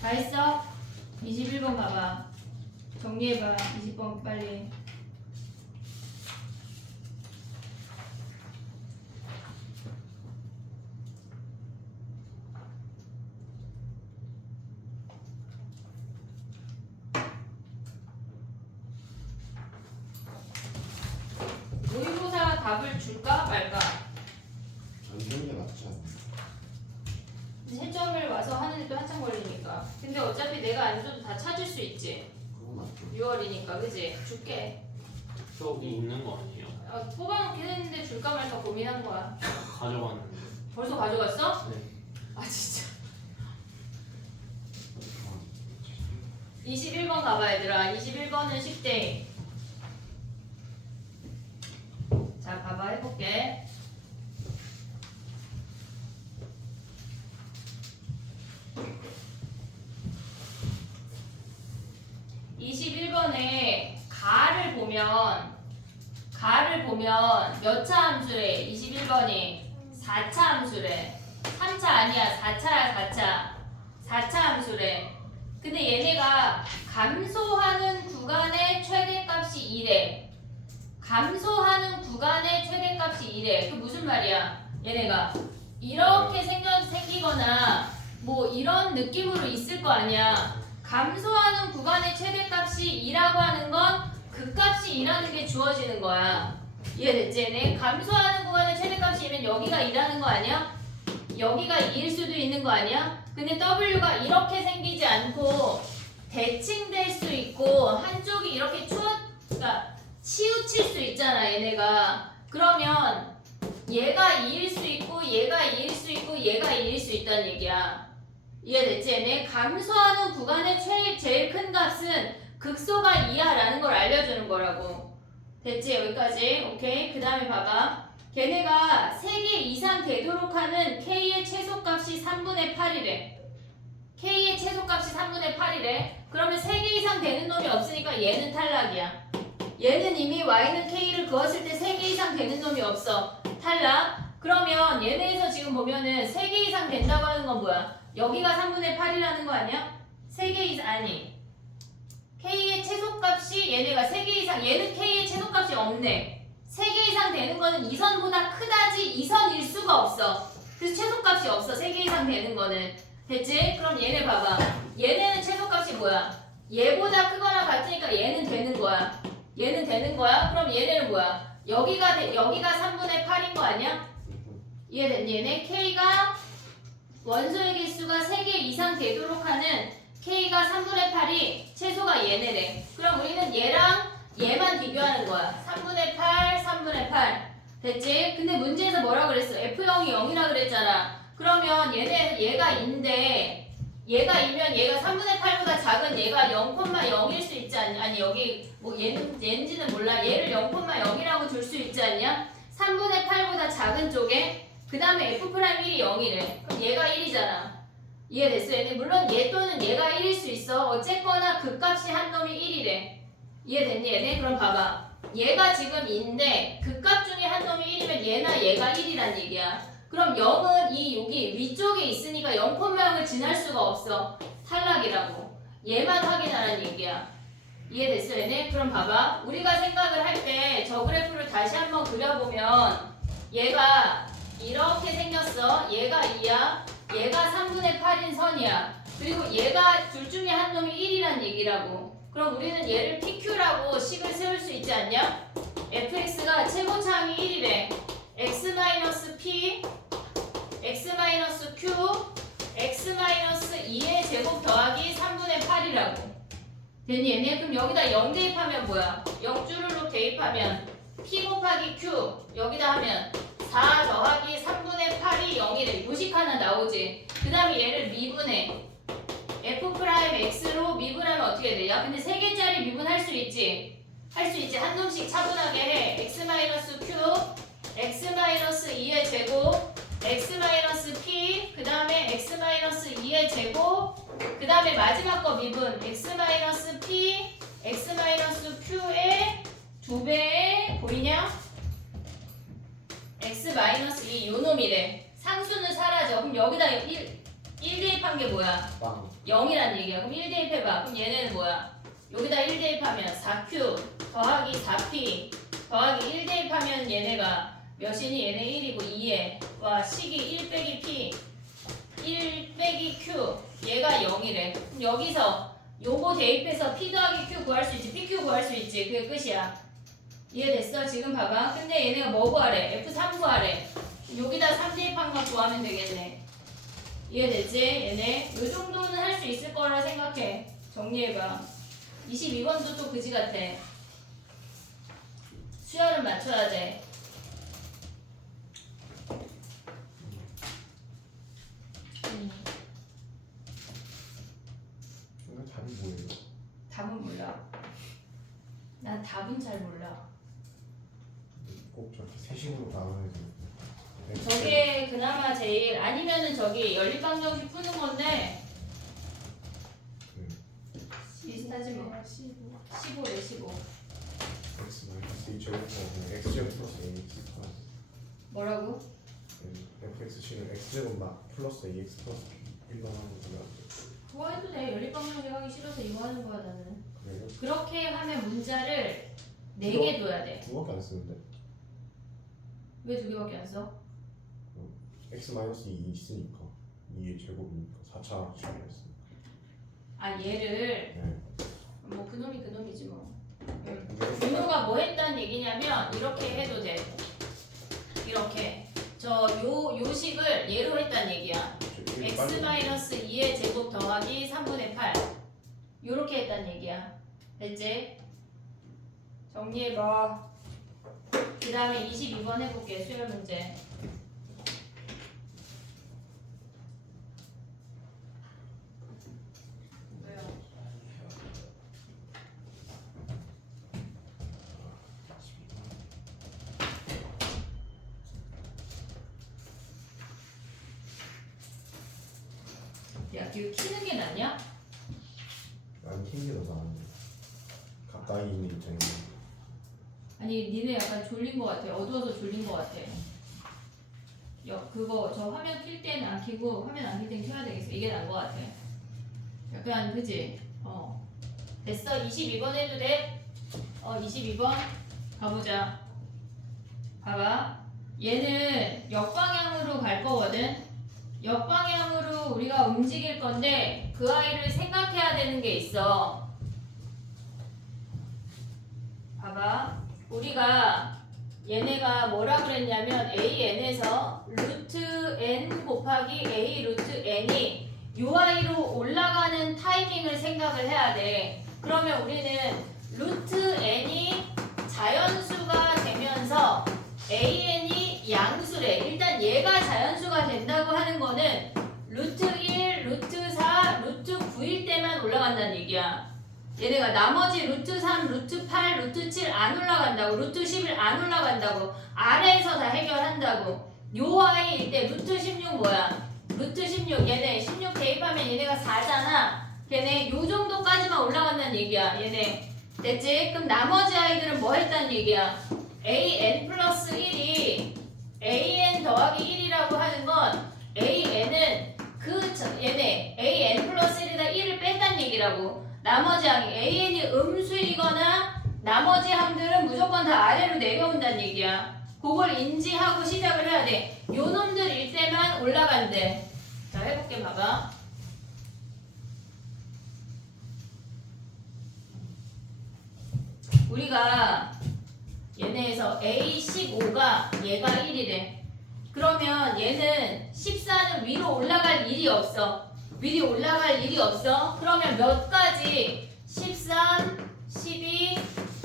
다 했어? 21번 가봐. 정리해봐. 20번 빨리. 모의고사 답을 줄까 말까? 안 주는 게 낫지 않나? 채점을 와서 하는데도 한참 걸리니까. 근데 어차피 내가 안 줘도 다 찾을 수 있지. 그건 맞죠. 6월이니까 그지? 줄게. 수업이 있는 거 아니에요? 뽑아놓긴 했는데 줄까 말까 고민한 거야. 가져갔는데. 벌써 가져갔어? 네. 아 진짜. 21번 가봐 얘들아. 21번은 10대. 자 봐봐 해볼게. 가를 보면 몇 차 함수래? 21번이 4차 함수래. 3차 아니야. 4차야 4차. 4차 함수래. 근데 얘네가 감소하는 구간의 최대값이 2래. 감소하는 구간의 최대값이 2래. 그 무슨 말이야? 얘네가 이렇게 생기거나 뭐 이런 느낌으로 있을 거 아니야. 감소하는 구간의 최대값이 2라고 하는 건 그 값이 2라는 게 주어지는 거야. 이해됐지? 얘네? 감소하는 구간의 최대값이 2면 여기가 2라는 거 아니야? 여기가 2일 수도 있는 거 아니야? 근데 W가 이렇게 생기지 않고 대칭될 수 있고 한쪽이 이렇게 그러니까 치우칠 수 있잖아 얘네가. 그러면 얘가 2일 수 있고 얘가 2일 수 있고 얘가 2일 수 있다는 얘기야. 이해됐지? 얘네 감소하는 구간의 제일 큰 값은 극소가 2야 라는 걸 알려주는 거라고. 됐지? 여기까지. 오케이? 그 다음에 봐봐. 걔네가 3개 이상 되도록 하는 K의 최소값이 3분의 8이래. K의 최소값이 3분의 8이래. 그러면 3개 이상 되는 놈이 없으니까 얘는 탈락이야. 얘는 이미 Y는 K를 그었을 때 3개 이상 되는 놈이 없어. 탈락. 그러면 얘네에서 지금 보면은 3개 이상 된다고 하는 건 뭐야? 여기가 3분의 8이라는 거 아니야? 3개 이상 아니 K의 최소값이 얘네가 3개 이상 얘는 K의 최소값이 없네. 3개 이상 되는 거는 2선보다 크다지 2선일 수가 없어. 그래서 최소값이 없어. 3개 이상 되는 거는. 됐지? 그럼 얘네 봐봐. 얘네는 최소값이 뭐야? 얘보다 크거나 같으니까 얘는 되는 거야. 얘는 되는 거야? 그럼 얘네는 뭐야? 여기가 3분의 8인 거 아니야? 이해됐니? 얘네 K가 원소의 개수가 3개 이상 되도록 하는 K가 3분의 8이 최소가 얘네래. 그럼 우리는 얘랑 얘만 비교하는 거야. 3분의 8, 3분의 8. 됐지? 근데 문제에서 뭐라 그랬어? F0이 0이라 그랬잖아. 그러면 얘가 2인데 얘가 2면 얘가 3분의 8보다 작은 얘가 0,0일 수 있지 않냐? 아니 여기 뭐 얘인지는 몰라. 얘를 0,0이라고 둘 수 있지 않냐? 3분의 8보다 작은 쪽에 그 다음에 F'1이 0이래. 그럼 얘가 1이잖아. 이해됐어? 얘는 물론 얘 또는 얘가 1일 수 있어. 어쨌거나 그 값이 한 놈이 1이래. 이해됐니 얘네? 그럼 봐봐. 얘가 지금 2인데 그 값 중에 한 놈이 1이면 얘나 얘가 1이란 얘기야. 그럼 0은 여기 위쪽에 있으니까 0,0을 지날 수가 없어. 탈락이라고. 얘만 확인하라는 얘기야. 이해됐어 얘네? 그럼 봐봐. 우리가 생각을 할 때 저 그래프를 다시 한번 그려보면 얘가 이렇게 생겼어. 얘가 2야. 얘가 3분의 8인 선이야. 그리고 얘가 둘 중에 한 놈이 1이란 얘기라고. 그럼 우리는 얘를 PQ라고 식을 세울 수 있지 않냐? fx가 최고차항이 1이래. x-p, x-q, x-2의 제곱 더하기 3분의 8이라고. 됐니 얘네? 그럼 여기다 0 대입하면 뭐야? 0주르륵 대입하면 p 곱하기 q 여기다 하면 4 더하기 3분의 8이 0이래. 요식 하나 나오지. 그 다음에 얘를 미분해. F'X로 미분하면 어떻게 돼? 야 근데 3개짜리 미분할 수 있지? 할 수 있지. 한 놈씩 차분하게 해. X-Q, X-2의 제곱, X-P, 그 다음에 X-2의 제곱, 그 다음에 마지막 거 미분 X-P, X-Q의 2배에 보이냐? X-2 요놈이래. 상수는 사라져. 그럼 여기다 1 대입한 게 뭐야? 빵. 0이란 얘기야. 그럼 1 대입해봐. 그럼 얘네는 뭐야? 여기다 1 대입하면 4Q 더하기 4P 더하기 1 대입하면 얘네가 몇이니? 얘네 1이고 2에 와 식이 1 빼기 P 1 빼기 Q 얘가 0이래. 그럼 여기서 요거 대입해서 P 더하기 Q 구할 수 있지. PQ 구할 수 있지. 그게 끝이야. 이해됐어? 지금 봐봐. 근데 얘네가 뭐 구하래? F3 구하래. 여기다 3 대입한 거 구하면 되겠네. 이해됐지? 얘네 요 정도는 할 수 있을 거라 생각해. 정리해봐. 22번도 또 그지 같아. 수열은 맞춰야 돼. 이거 답이 뭐예요? 답은 몰라. 난 답은 잘 몰라. 꼭 저렇게 세식으로 나와야 돼. 저게 그나마 제일 아니면은 저기 연립방정식 푸는 건데 비슷하지 뭐. 15래 15. x 마이너스 2 제곱 더하기 x 제곱 플러스 ax 플러스 뭐라고? fxc는 x 제곱 막 플러스 ax 플러스 b 1로 하는 거야. 그거 해도 돼. 연립방정식 하기 싫어서 이거 하는 거야 나는. 그래요? 그렇게 하면 문자를 4개 둬야 돼. 두 개밖에 안 쓰는데? 왜 2개밖에 안 써? x 마이너스 2 있으니까 2의 제곱이니까 4차 처리했으니까. 아 얘를 네. 뭐 그놈이지 뭐. 근데 윤호가 뭐 했다는 얘기냐면 이렇게 해도 돼. 이렇게 요 식을 얘로 했다는 얘기야. x-2의 제곱 더하기 3분의 8 요렇게 했다는 얘기야. 됐지? 정리해봐. 그 다음에 22번 해볼게. 수열 문제. 야, 이거 키는 게 낫냐? 난 흰게 더 나은데 가까이 있는 입장이 아니, 니네 약간 졸린 거 같아. 어두워서 졸린 거 같아. 그거 저 화면 킬 때는 안 켜고 화면 안 킬 때는 켜야 되겠어. 이게 나은 것 같아. 약간 그지? 됐어. 22번 해도 돼? 22번 가보자. 봐봐. 얘는 역방향으로 갈 거거든. 역방향으로 우리가 움직일 건데 그 아이를 생각해야 되는 게 있어. 봐봐. 우리가 얘네가 뭐라 그랬냐면 AN에서 루트 N 곱하기 A 루트 N이 요 아이로 올라가는 타이밍을 생각을 해야 돼. 그러면 우리는 루트 N이 자연수가 되면서 AN이 양수래. 일단 얘가 자연수가 된다고 하는 거는 루트 1, 루트 4, 루트 9일 때만 올라간다는 얘기야. 얘네가 나머지 루트 3, 루트 8, 루트 7 안 올라간다고, 루트 11 안 올라간다고, 아래에서 다 해결한다고. 요 아이일 때 루트 16 뭐야? 루트 16 얘네 16 대입하면 얘네가 4잖아. 걔네 요 정도까지만 올라간다는 얘기야. 얘네 됐지? 그럼 나머지 아이들은 뭐 했다는 얘기야? AN 플러스 1이 AN 더하기 1이라고 하는 건 AN은 얘네 AN 플러스 1에다 1을 뺐다는 얘기라고. 나머지 항이 AN이 음수이거나 나머지 항들은 무조건 다 아래로 내려온다는 얘기야. 그걸 인지하고 시작을 해야 돼. 요 놈들일 때만 올라간대. 자, 해볼게. 봐봐. 우리가 얘네에서 A15가 얘가 1이래. 그러면 얘는 14는 위로 올라갈 일이 없어. 위로 올라갈 일이 없어. 그러면 몇 가지? 13, 12,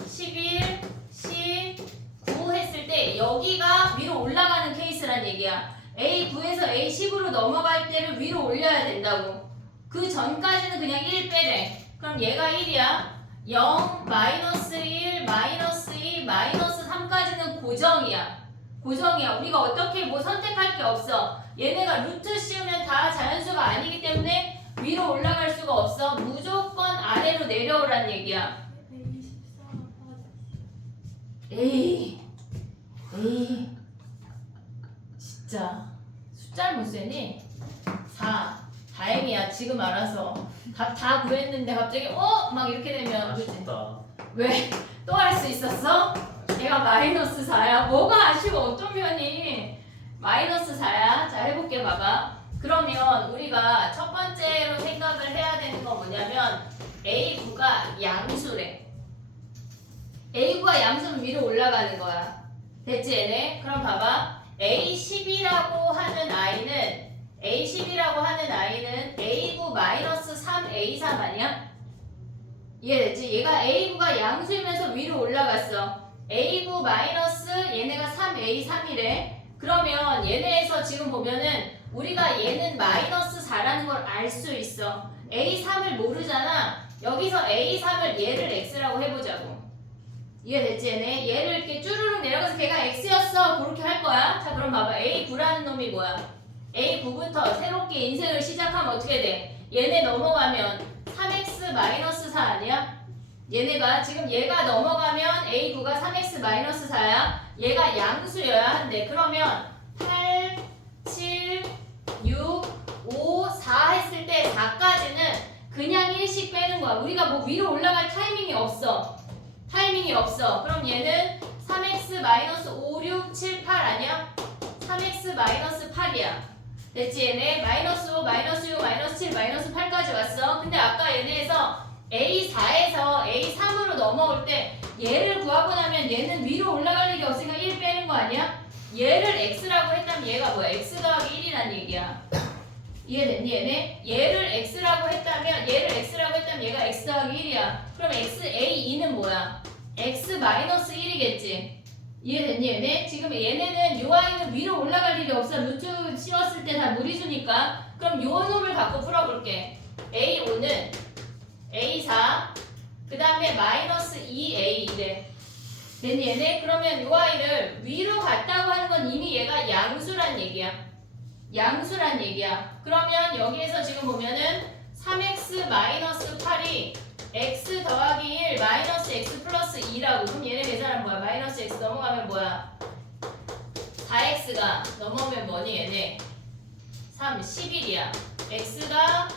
11, 19 했을 때 여기가 위로 올라가는 케이스란 얘기야. A9에서 A10으로 넘어갈 때를 위로 올려야 된다고. 그 전까지는 그냥 1 빼래. 그럼 얘가 1이야. 0, 마이너스 1, 마이너스 2, 마이너스 3까지는 고정이야. 고정이야. 우리가 어떻게 뭐 선택할 게 없어. 얘네가 루트 씌우면 다 자연수가 아니기 때문에 위로 올라갈 수가 없어. 무조건 아래로 내려오란 얘기야. 에이 진짜 숫자를 못 세니? 4 다행이야. 지금 알아서 답 다 구했는데 갑자기 막 이렇게 되면 그치? 아쉽다. 왜? 또 할 수 있었어? 얘가 마이너스 4야. 뭐가 아쉬워? 어떤 면이? 마이너스 4야. 자, 해볼게. 봐봐. 그러면 우리가 첫 번째로 생각을 해야 되는 건 뭐냐면 A9가 양수래. A9가 양수는 위로 올라가는 거야. 됐지 얘네? 그럼 봐봐. A10이라고 하는 아이는 A9 마이너스 3 A3 아니야? 이해됐지? 얘가 A9가 양수이면서 위로 올라갔어. A9 마이너스 얘네가 3A3이래. 그러면 얘네에서 지금 보면은 우리가 얘는 마이너스 4라는 걸 알 수 있어. A3을 모르잖아. 여기서 A3을 얘를 X라고 해보자고. 이해됐지 얘네? 얘를 이렇게 쭈르륵 내려가서 걔가 X였어. 그렇게 할 거야. 자 그럼 봐봐. A9라는 놈이 뭐야? A9부터 새롭게 인생을 시작하면 어떻게 돼? 얘네 넘어가면 3x 마이너스 4 아니야? 얘네가 지금 얘가 넘어가면 A9가 3x 마이너스 4야. 얘가 양수여야 한대. 그러면 8, 7, 6, 5, 4 했을 때 4까지는 그냥 1씩 빼는 거야. 우리가 뭐 위로 올라갈 타이밍이 없어. 그럼 얘는 3x 마이너스 5, 6, 7, 8 아니야? 3x 마이너스 8이야. 됐지 얘네? 마이너스 5, 마이너스 6, 마이너스 7, 마이너스 8까지 왔어. 근데 아까 얘네에서 A4에서 A3으로 넘어올 때 얘를 구하고 나면 얘는 위로 올라갈 일이 없으니까 1 빼는 거 아니야? 얘를 X라고 했다면 얘가 뭐야? X 더하기 1이란 얘기야. 이해됐니 얘네? 얘를 X라고 했다면 얘가 X 더하기 1이야. 그럼 A2는 뭐야? X 마이너스 1이겠지. 이해됐니 얘네? 지금 얘네는 요 아이는 위로 올라갈 일이 없어. 루트 씌웠을 때 다 무리수니까. 그럼 요 놈을 갖고 풀어볼게. A5는 A4 그 다음에 마이너스 2A2래. 됐니 얘네? 그러면 요 아이를 위로 갔다고 하는 건 이미 얘가 양수란 얘기야. 그러면 여기에서 지금 보면은 3x 마이너스 8이 x 더하기 1 마이너스 x 플러스 2라고. 그럼 얘네 계산은 뭐야? 마이너스 x 넘어가면 뭐야? 4x가 넘어오면 뭐니 얘네? 3, 11이야. x가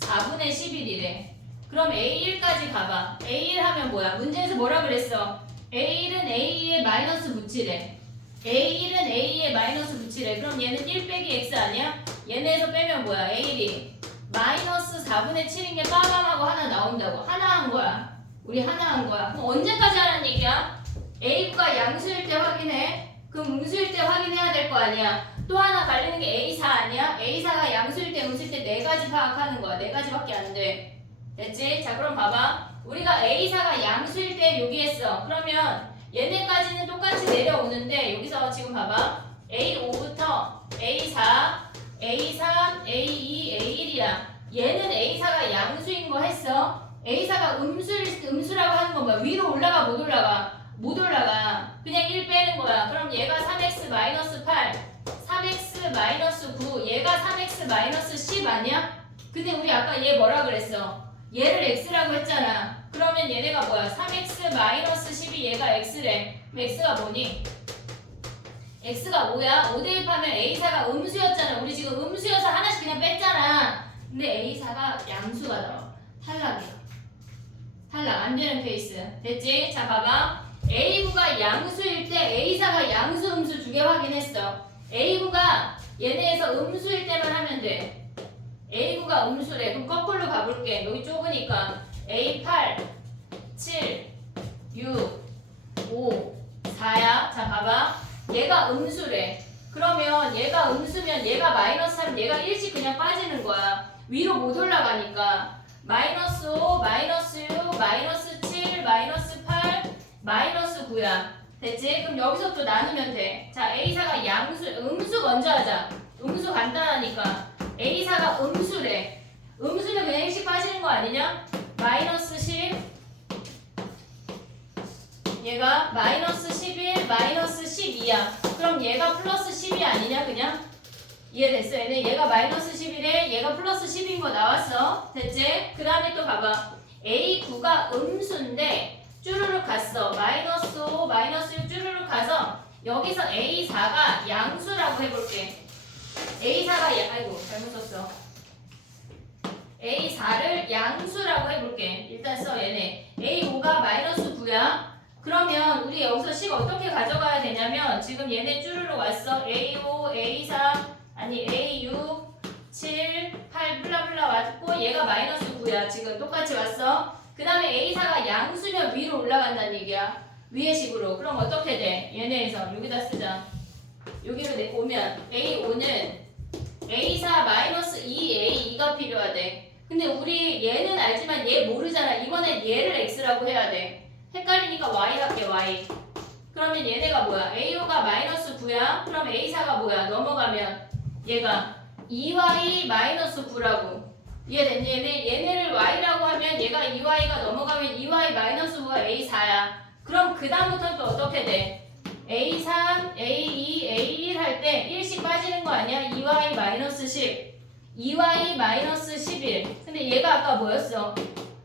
4분의 11이래. 그럼 A1까지 가봐. A1 하면 뭐야? 문제에서 뭐라 그랬어? A1은 A에 마이너스 붙이래. A1은 A에 마이너스 붙이래. 그럼 얘는 1 빼기 X 아니야? 얘네에서 빼면 뭐야? A1이 마이너스 4분의 7인 게 빠밤하고 하나 나온다고. 하나 한 거야. 우리 하나 한 거야. 그럼 언제까지 하라는 얘기야? A가 양수일 때 확인해. 그럼 음수일 때 확인해야 될 거 아니야. 또 하나 갈리는 게 A4 아니야? A4가 양수일 때 음수일 때 네 가지 파악하는 거야. 네 가지밖에 안 돼. 됐지? 자 그럼 봐봐. 우리가 A4가 양수일 때 여기 했어. 그러면 얘네까지는 똑같이 내려오는데 여기서 지금 봐봐. A5부터 A4, A3, A2, A1이야. 얘는 A4가 양수인 거 했어. A4가 음수라고 하는 건 뭐야? 위로 올라가 못 올라가? 못 올라가. 그냥 1 빼는 거야. 그럼 얘가 3x 마이너스 8, 3x 마이너스 9, 얘가 3x 마이너스 10 아니야? 근데 우리 아까 얘 뭐라 그랬어? 얘를 x라고 했잖아. 그러면 얘네가 뭐야? 3x 마이너스 10이 얘가 x래. 그럼 x가 뭐니? x가 뭐야? 5대1 하면 a4가 음수였잖아. 우리 지금 음수여서 하나씩 그냥 뺐잖아. 근데 a4가 양수가 나와. 탈락이야. 탈락. 안 되는 케이스. 됐지? 자 봐봐. a9가 양수일 때 a4가 양수 음수 두 개 확인했어. a9가 얘네에서 음수일 때만 하면 돼. A9가 음수래. 그럼 거꾸로 가볼게. 여기 좁으니까 A8, 7, 6, 5, 4야. 자 봐봐. 얘가 음수래. 그러면 얘가 음수면 얘가 마이너스 하면 얘가 1씩 그냥 빠지는 거야. 위로 못 올라가니까. 마이너스 5, 마이너스 6, 마이너스 7, 마이너스 8, 마이너스 9야. 됐지? 그럼 여기서 또 나누면 돼. 자 A4가 양수, 음수 먼저 하자. 음수 간단하니까. A4가 음수래. 음수는 그냥 1씩 빠지는 거 아니냐? 마이너스 10 얘가 마이너스 11 마이너스 12야. 그럼 얘가 플러스 10이 아니냐 그냥? 이해됐어? 얘가 마이너스 11에 얘가 플러스 10인 거 나왔어. 됐지? 그 다음에 또 봐봐. A9가 음수인데 쭈루룩 갔어. 마이너스 5 마이너스 6 쭈루룩 가서 여기서 A4가 양수라고 해볼게. A4가 아이고 잘못 썼어. A4를 양수라고 해볼게. 일단 써 얘네. A5가 마이너스 9야. 그러면 우리 여기서 식 어떻게 가져가야 되냐면 지금 얘네 쭈르륵 왔어. A5, A3, 아니 A6, 7, 8 블라블라 왔고 얘가 마이너스 9야. 지금 똑같이 왔어. 그 다음에 A4가 양수면 위로 올라간다는 얘기야. 위의 식으로. 그럼 어떻게 돼? 얘네에서 여기다 쓰자. 여기로 오면 A5는 A4 마이너스 2A2가 필요하대. 근데 우리 얘는 알지만 얘 모르잖아. 이번엔 얘를 X라고 해야 돼. 헷갈리니까 Y 할게 Y. 그러면 얘네가 뭐야? A5가 마이너스 9야. 그럼 A4가 뭐야? 넘어가면 얘가 2Y 마이너스 9라고. 이해됐니? 얘네를 Y라고 하면 얘가 2Y가 넘어가면 2Y 마이너스 9가 A4야. 그럼 그 다음부터는 또 어떻게 돼? A3, A2, A1 할 때 1씩 빠지는 거 아니야? 2Y 마이너스 10, 2Y 마이너스 11. 근데 얘가 아까 뭐였어?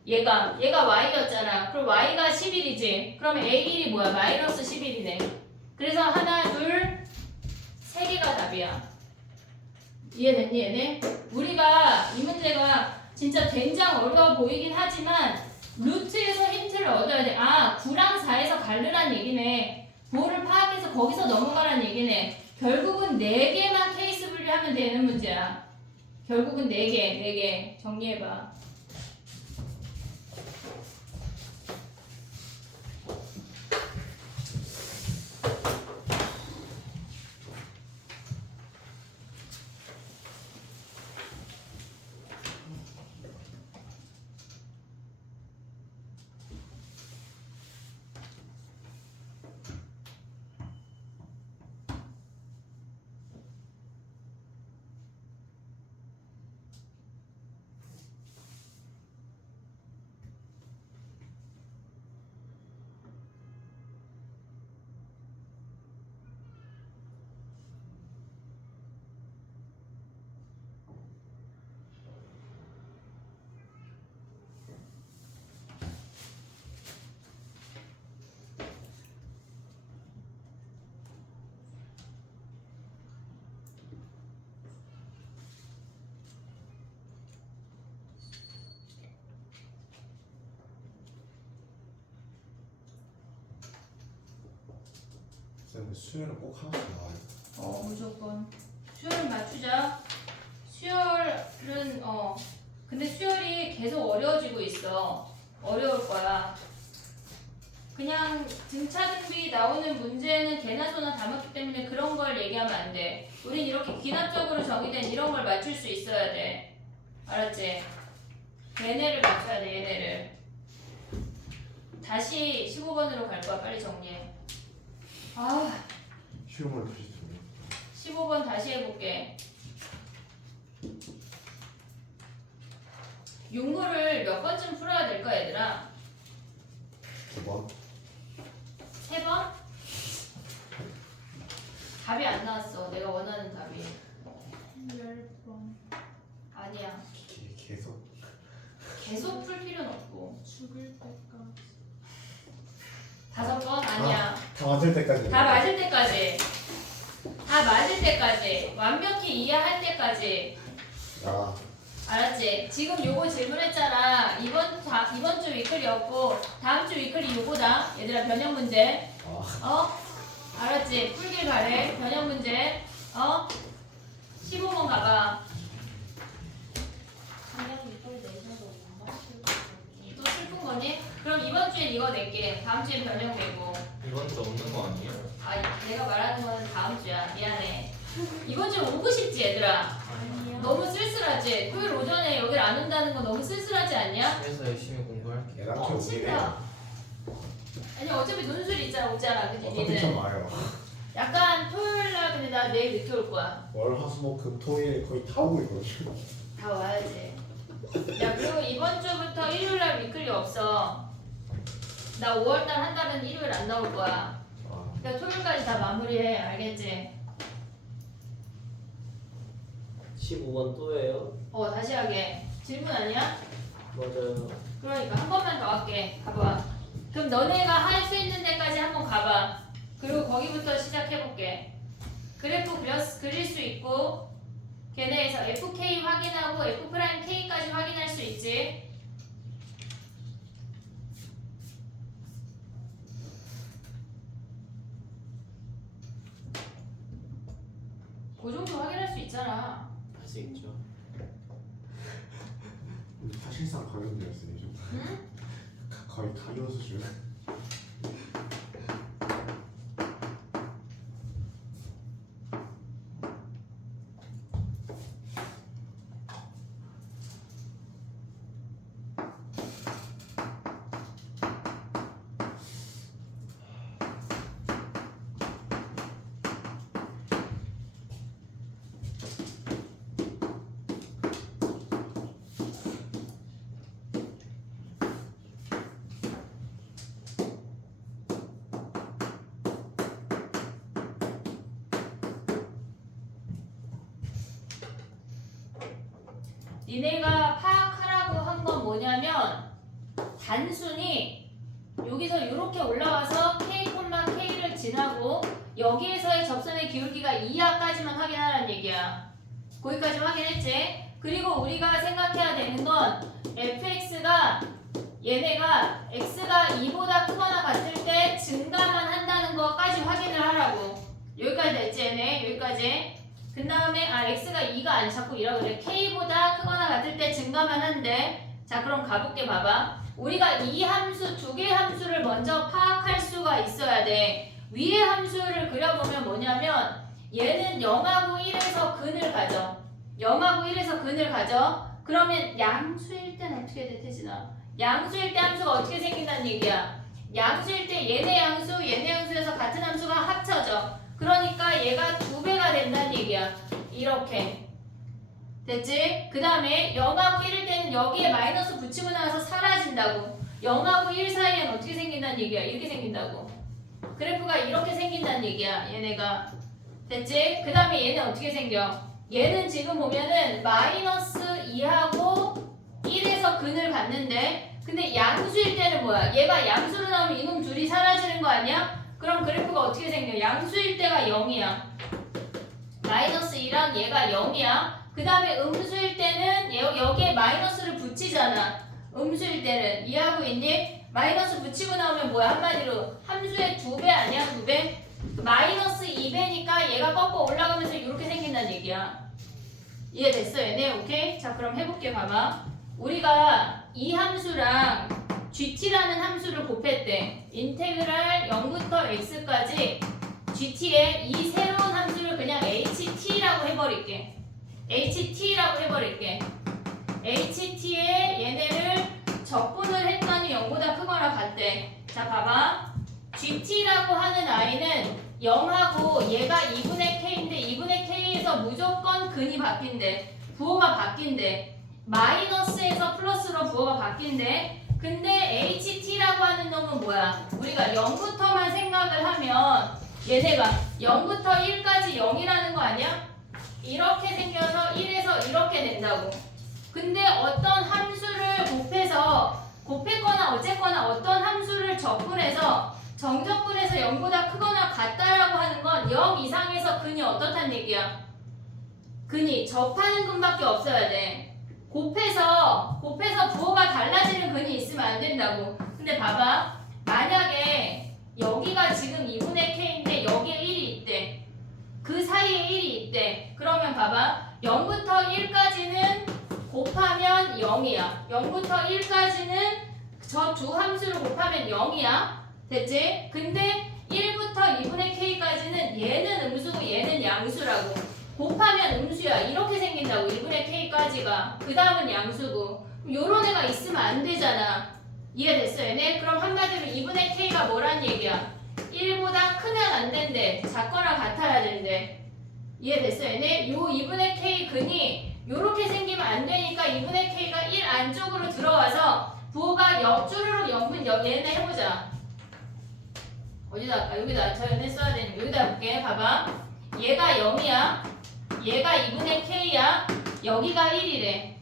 얘가 Y였잖아. 그럼 Y가 11이지. 그러면 A1이 뭐야? 마이너스 11이네. 그래서 하나, 둘, 세 개가 답이야. 이해됐니 얘네? 우리가 이 문제가 진짜 된장 어려워 보이긴 하지만 루트에서 힌트를 얻어야 돼. 아, 9랑 4에서 갈르란 얘기네. 뭐를 파악해서 거기서 넘어가란 얘기네. 결국은 4개만 케이스 분류하면 되는 문제야. 결국은 4개 정리해봐. 근데 수열은 꼭 하나씩 나와요. 무조건 수열을 맞추자. 수열은 근데 수열이 계속 어려워지고 있어. 어려울 거야. 그냥 등차등비 나오는 문제는 개나 소나 다 맞기 때문에 그런 걸 얘기하면 안 돼. 우린 이렇게 귀납적으로 정의된 이런 걸 맞출 수 있어야 돼. 알았지? 얘네를 맞춰야 돼. 얘네를. 다시 15번으로 갈 거야. 빨리 정리해. 아, 쉬운 걸 다시 들어요. 15번 다시 해볼게. 육물을 몇 번쯤 풀어야 될까 얘들아? 2번. 3번? 답이 안 나왔어. 내가 원하는 답이. 10번 아니야. 계속 풀 필요는 없고. 죽을 때까지 5번? 아니야. 다 맞을 때까지. 다 맞을 때까지. 다 맞을 때까지. 완벽히 이해할 때까지. 아, 알았지? 지금 요거 질문했잖아. 이번 주 위클리였고 다음 주 위클리 요거다. 얘들아 변형 문제. 알았지? 풀길 바래. 변형 문제. 15번 가봐. 또 슬픈 거니? 그럼 이번 주엔 이거 낼게. 다음 주엔 변형 내고. 이건 또 없는 거 아니에요? 내가 말하는 거는 다음 주야. 미안해. 이번 주에 오고 싶지 얘들아. 아니야 너무 쓸쓸하지? 토요일 오전에 여길 안 온다는 거 너무 쓸쓸하지 않냐? 그래서 열심히 공부할게요. 얘랑 저 친다. 아니 어차피 논술 있잖아. 오잖아. 그치? 어차피 좀 니는 와요. 약간 토요일날 근데 나 내일 늦게 올 거야. 월, 화, 수, 목, 금, 토일 거의 다 오고 있거든요. 다 와야지. 야 그리고 이번 주부터 일요일날 위클리 없어. 나 5월달 한 달은 일요일 안 나올 거야. 아, 그러니까 토요일까지 다 마무리해. 알겠지? 15번 또예요? 다시 하게. 질문 아니야? 맞아요. 그러니까 한 번만 더 할게. 가봐. 그럼 너네가 할 수 있는 데까지 한번 가봐. 그리고 거기부터 시작해볼게. 그래프 그릴 수 있고 걔네에서 FK 확인하고 F'K까지 확인할 수 있지. 그 정도 확인할 수 있잖아. 할 수 있죠. 근데 사실상 강연이었어요. 좀. 응? 거의 강연 수준. 니네가 파악하라고 한 건 뭐냐면 단순히 여기서 이렇게 올라와서 K, K를 지나고 여기에서의 접선의 기울기가 2하까지만 확인하라는 얘기야. 거기까지 확인했지? 그리고 우리가 생각해야 되는 건 fx가 얘네가 x가 2보다 크거나 같을 때 증가만 한다는 것까지 확인을 하라고. 여기까지 됐지 얘네? 여기까지. 그 다음에 x가 2가 안 자꾸 이라고 그래. k보다 크거나 같을 때 증가만 한대. 자 그럼 가볼게. 봐봐. 우리가 이 함수 두 개의 함수를 먼저 파악할 수가 있어야 돼. 위의 함수를 그려보면 뭐냐면 얘는 0하고 1에서 근을 가져. 0하고 1에서 근을 가져. 그러면 양수일 땐 어떻게 돼 태진아? 양수일 때 함수가 어떻게 생긴다는 얘기야. 양수일 때 얘네 양수에서 같은 함수가 합쳐져. 그러니까 얘가 2배가 된다는 얘기야. 이렇게. 됐지? 그 다음에 0하고 1일 때는 여기에 마이너스 붙이고 나서 사라진다고. 0하고 1 사이엔 어떻게 생긴다는 얘기야. 이렇게 생긴다고. 그래프가 이렇게 생긴다는 얘기야. 얘네가. 됐지? 그 다음에 얘는 어떻게 생겨? 얘는 지금 보면은 마이너스 2하고 1에서 근을 갖는데 근데 양수일 때는 뭐야? 얘가 양수로 나오면 이놈 둘이 사라지는 거 아니야? 그럼 그래프가 어떻게 생겨? 양수일 때가 0이야. 마이너스 2랑 얘가 0이야. 그 다음에 음수일 때는 여기에 마이너스를 붙이잖아. 음수일 때는 이해하고 있니? 마이너스 붙이고 나오면 뭐야? 한마디로 함수의 2배 아니야? 2배? 마이너스 2배니까 얘가 꺾어 올라가면서 이렇게 생긴다는 얘기야. 이해됐어 얘네? 오케이? 자 그럼 해볼게. 봐봐. 우리가 이 함수랑 gt라는 함수를 곱했대. 인테그랄 0부터 x까지 gt의 이 새로운 함수를 그냥 ht라고 해버릴게. ht라고 해버릴게. ht에 얘네를 적분을 했더니 0보다 크거나 같대. 자 봐봐. gt라고 하는 i는 0하고 얘가 2분의 k인데 2분의 k에서 무조건 근이 바뀐대. 부호가 바뀐대. 마이너스에서 플러스로 부호가 바뀐대. 근데 ht라고 하는 놈은 뭐야? 우리가 0부터만 생각을 하면 얘네가 0부터 1까지 0이라는 거 아니야? 이렇게 생겨서 1에서 이렇게 된다고. 근데 어떤 함수를 곱했거나 어쨌거나 어떤 함수를 적분해서 정적분해서 0보다 크거나 같다라고 하는 건 0 이상에서 근이 어떻단 얘기야? 근이 접하는 근밖에 없어야 돼. 곱해서 부호가 달라지는 근이 있으면 안 된다고. 근데 봐봐. 만약에 여기가 지금 2분의 k인데 여기에 1이 있대. 그 사이에 1이 있대. 그러면 봐봐. 0부터 1까지는 곱하면 0이야. 0부터 1까지는 저 두 함수를 곱하면 0이야. 됐지? 근데 1부터 2분의 k까지는 얘는 음수고 얘는 양수라고. 곱하면 음수야. 이렇게 생긴다고. 1분의 k까지가. 그 다음은 양수고. 요런 애가 있으면 안 되잖아. 이해됐어 얘네? 그럼 한마디로 2분의 k가 뭐란 얘기야? 1보다 크면 안 된대. 작거나 같아야 된대. 이해됐어 얘네? 요 2분의 k 근이 요렇게 생기면 안 되니까 2분의 k가 1 안쪽으로 들어와서 부호가 쭈르륵 0분 얘네 해보자. 어디다? 여기다. 저 얘네 써야 되니까 여기다 볼게. 봐봐. 얘가 0이야. 얘가 2분의 k야. 여기가 1이래.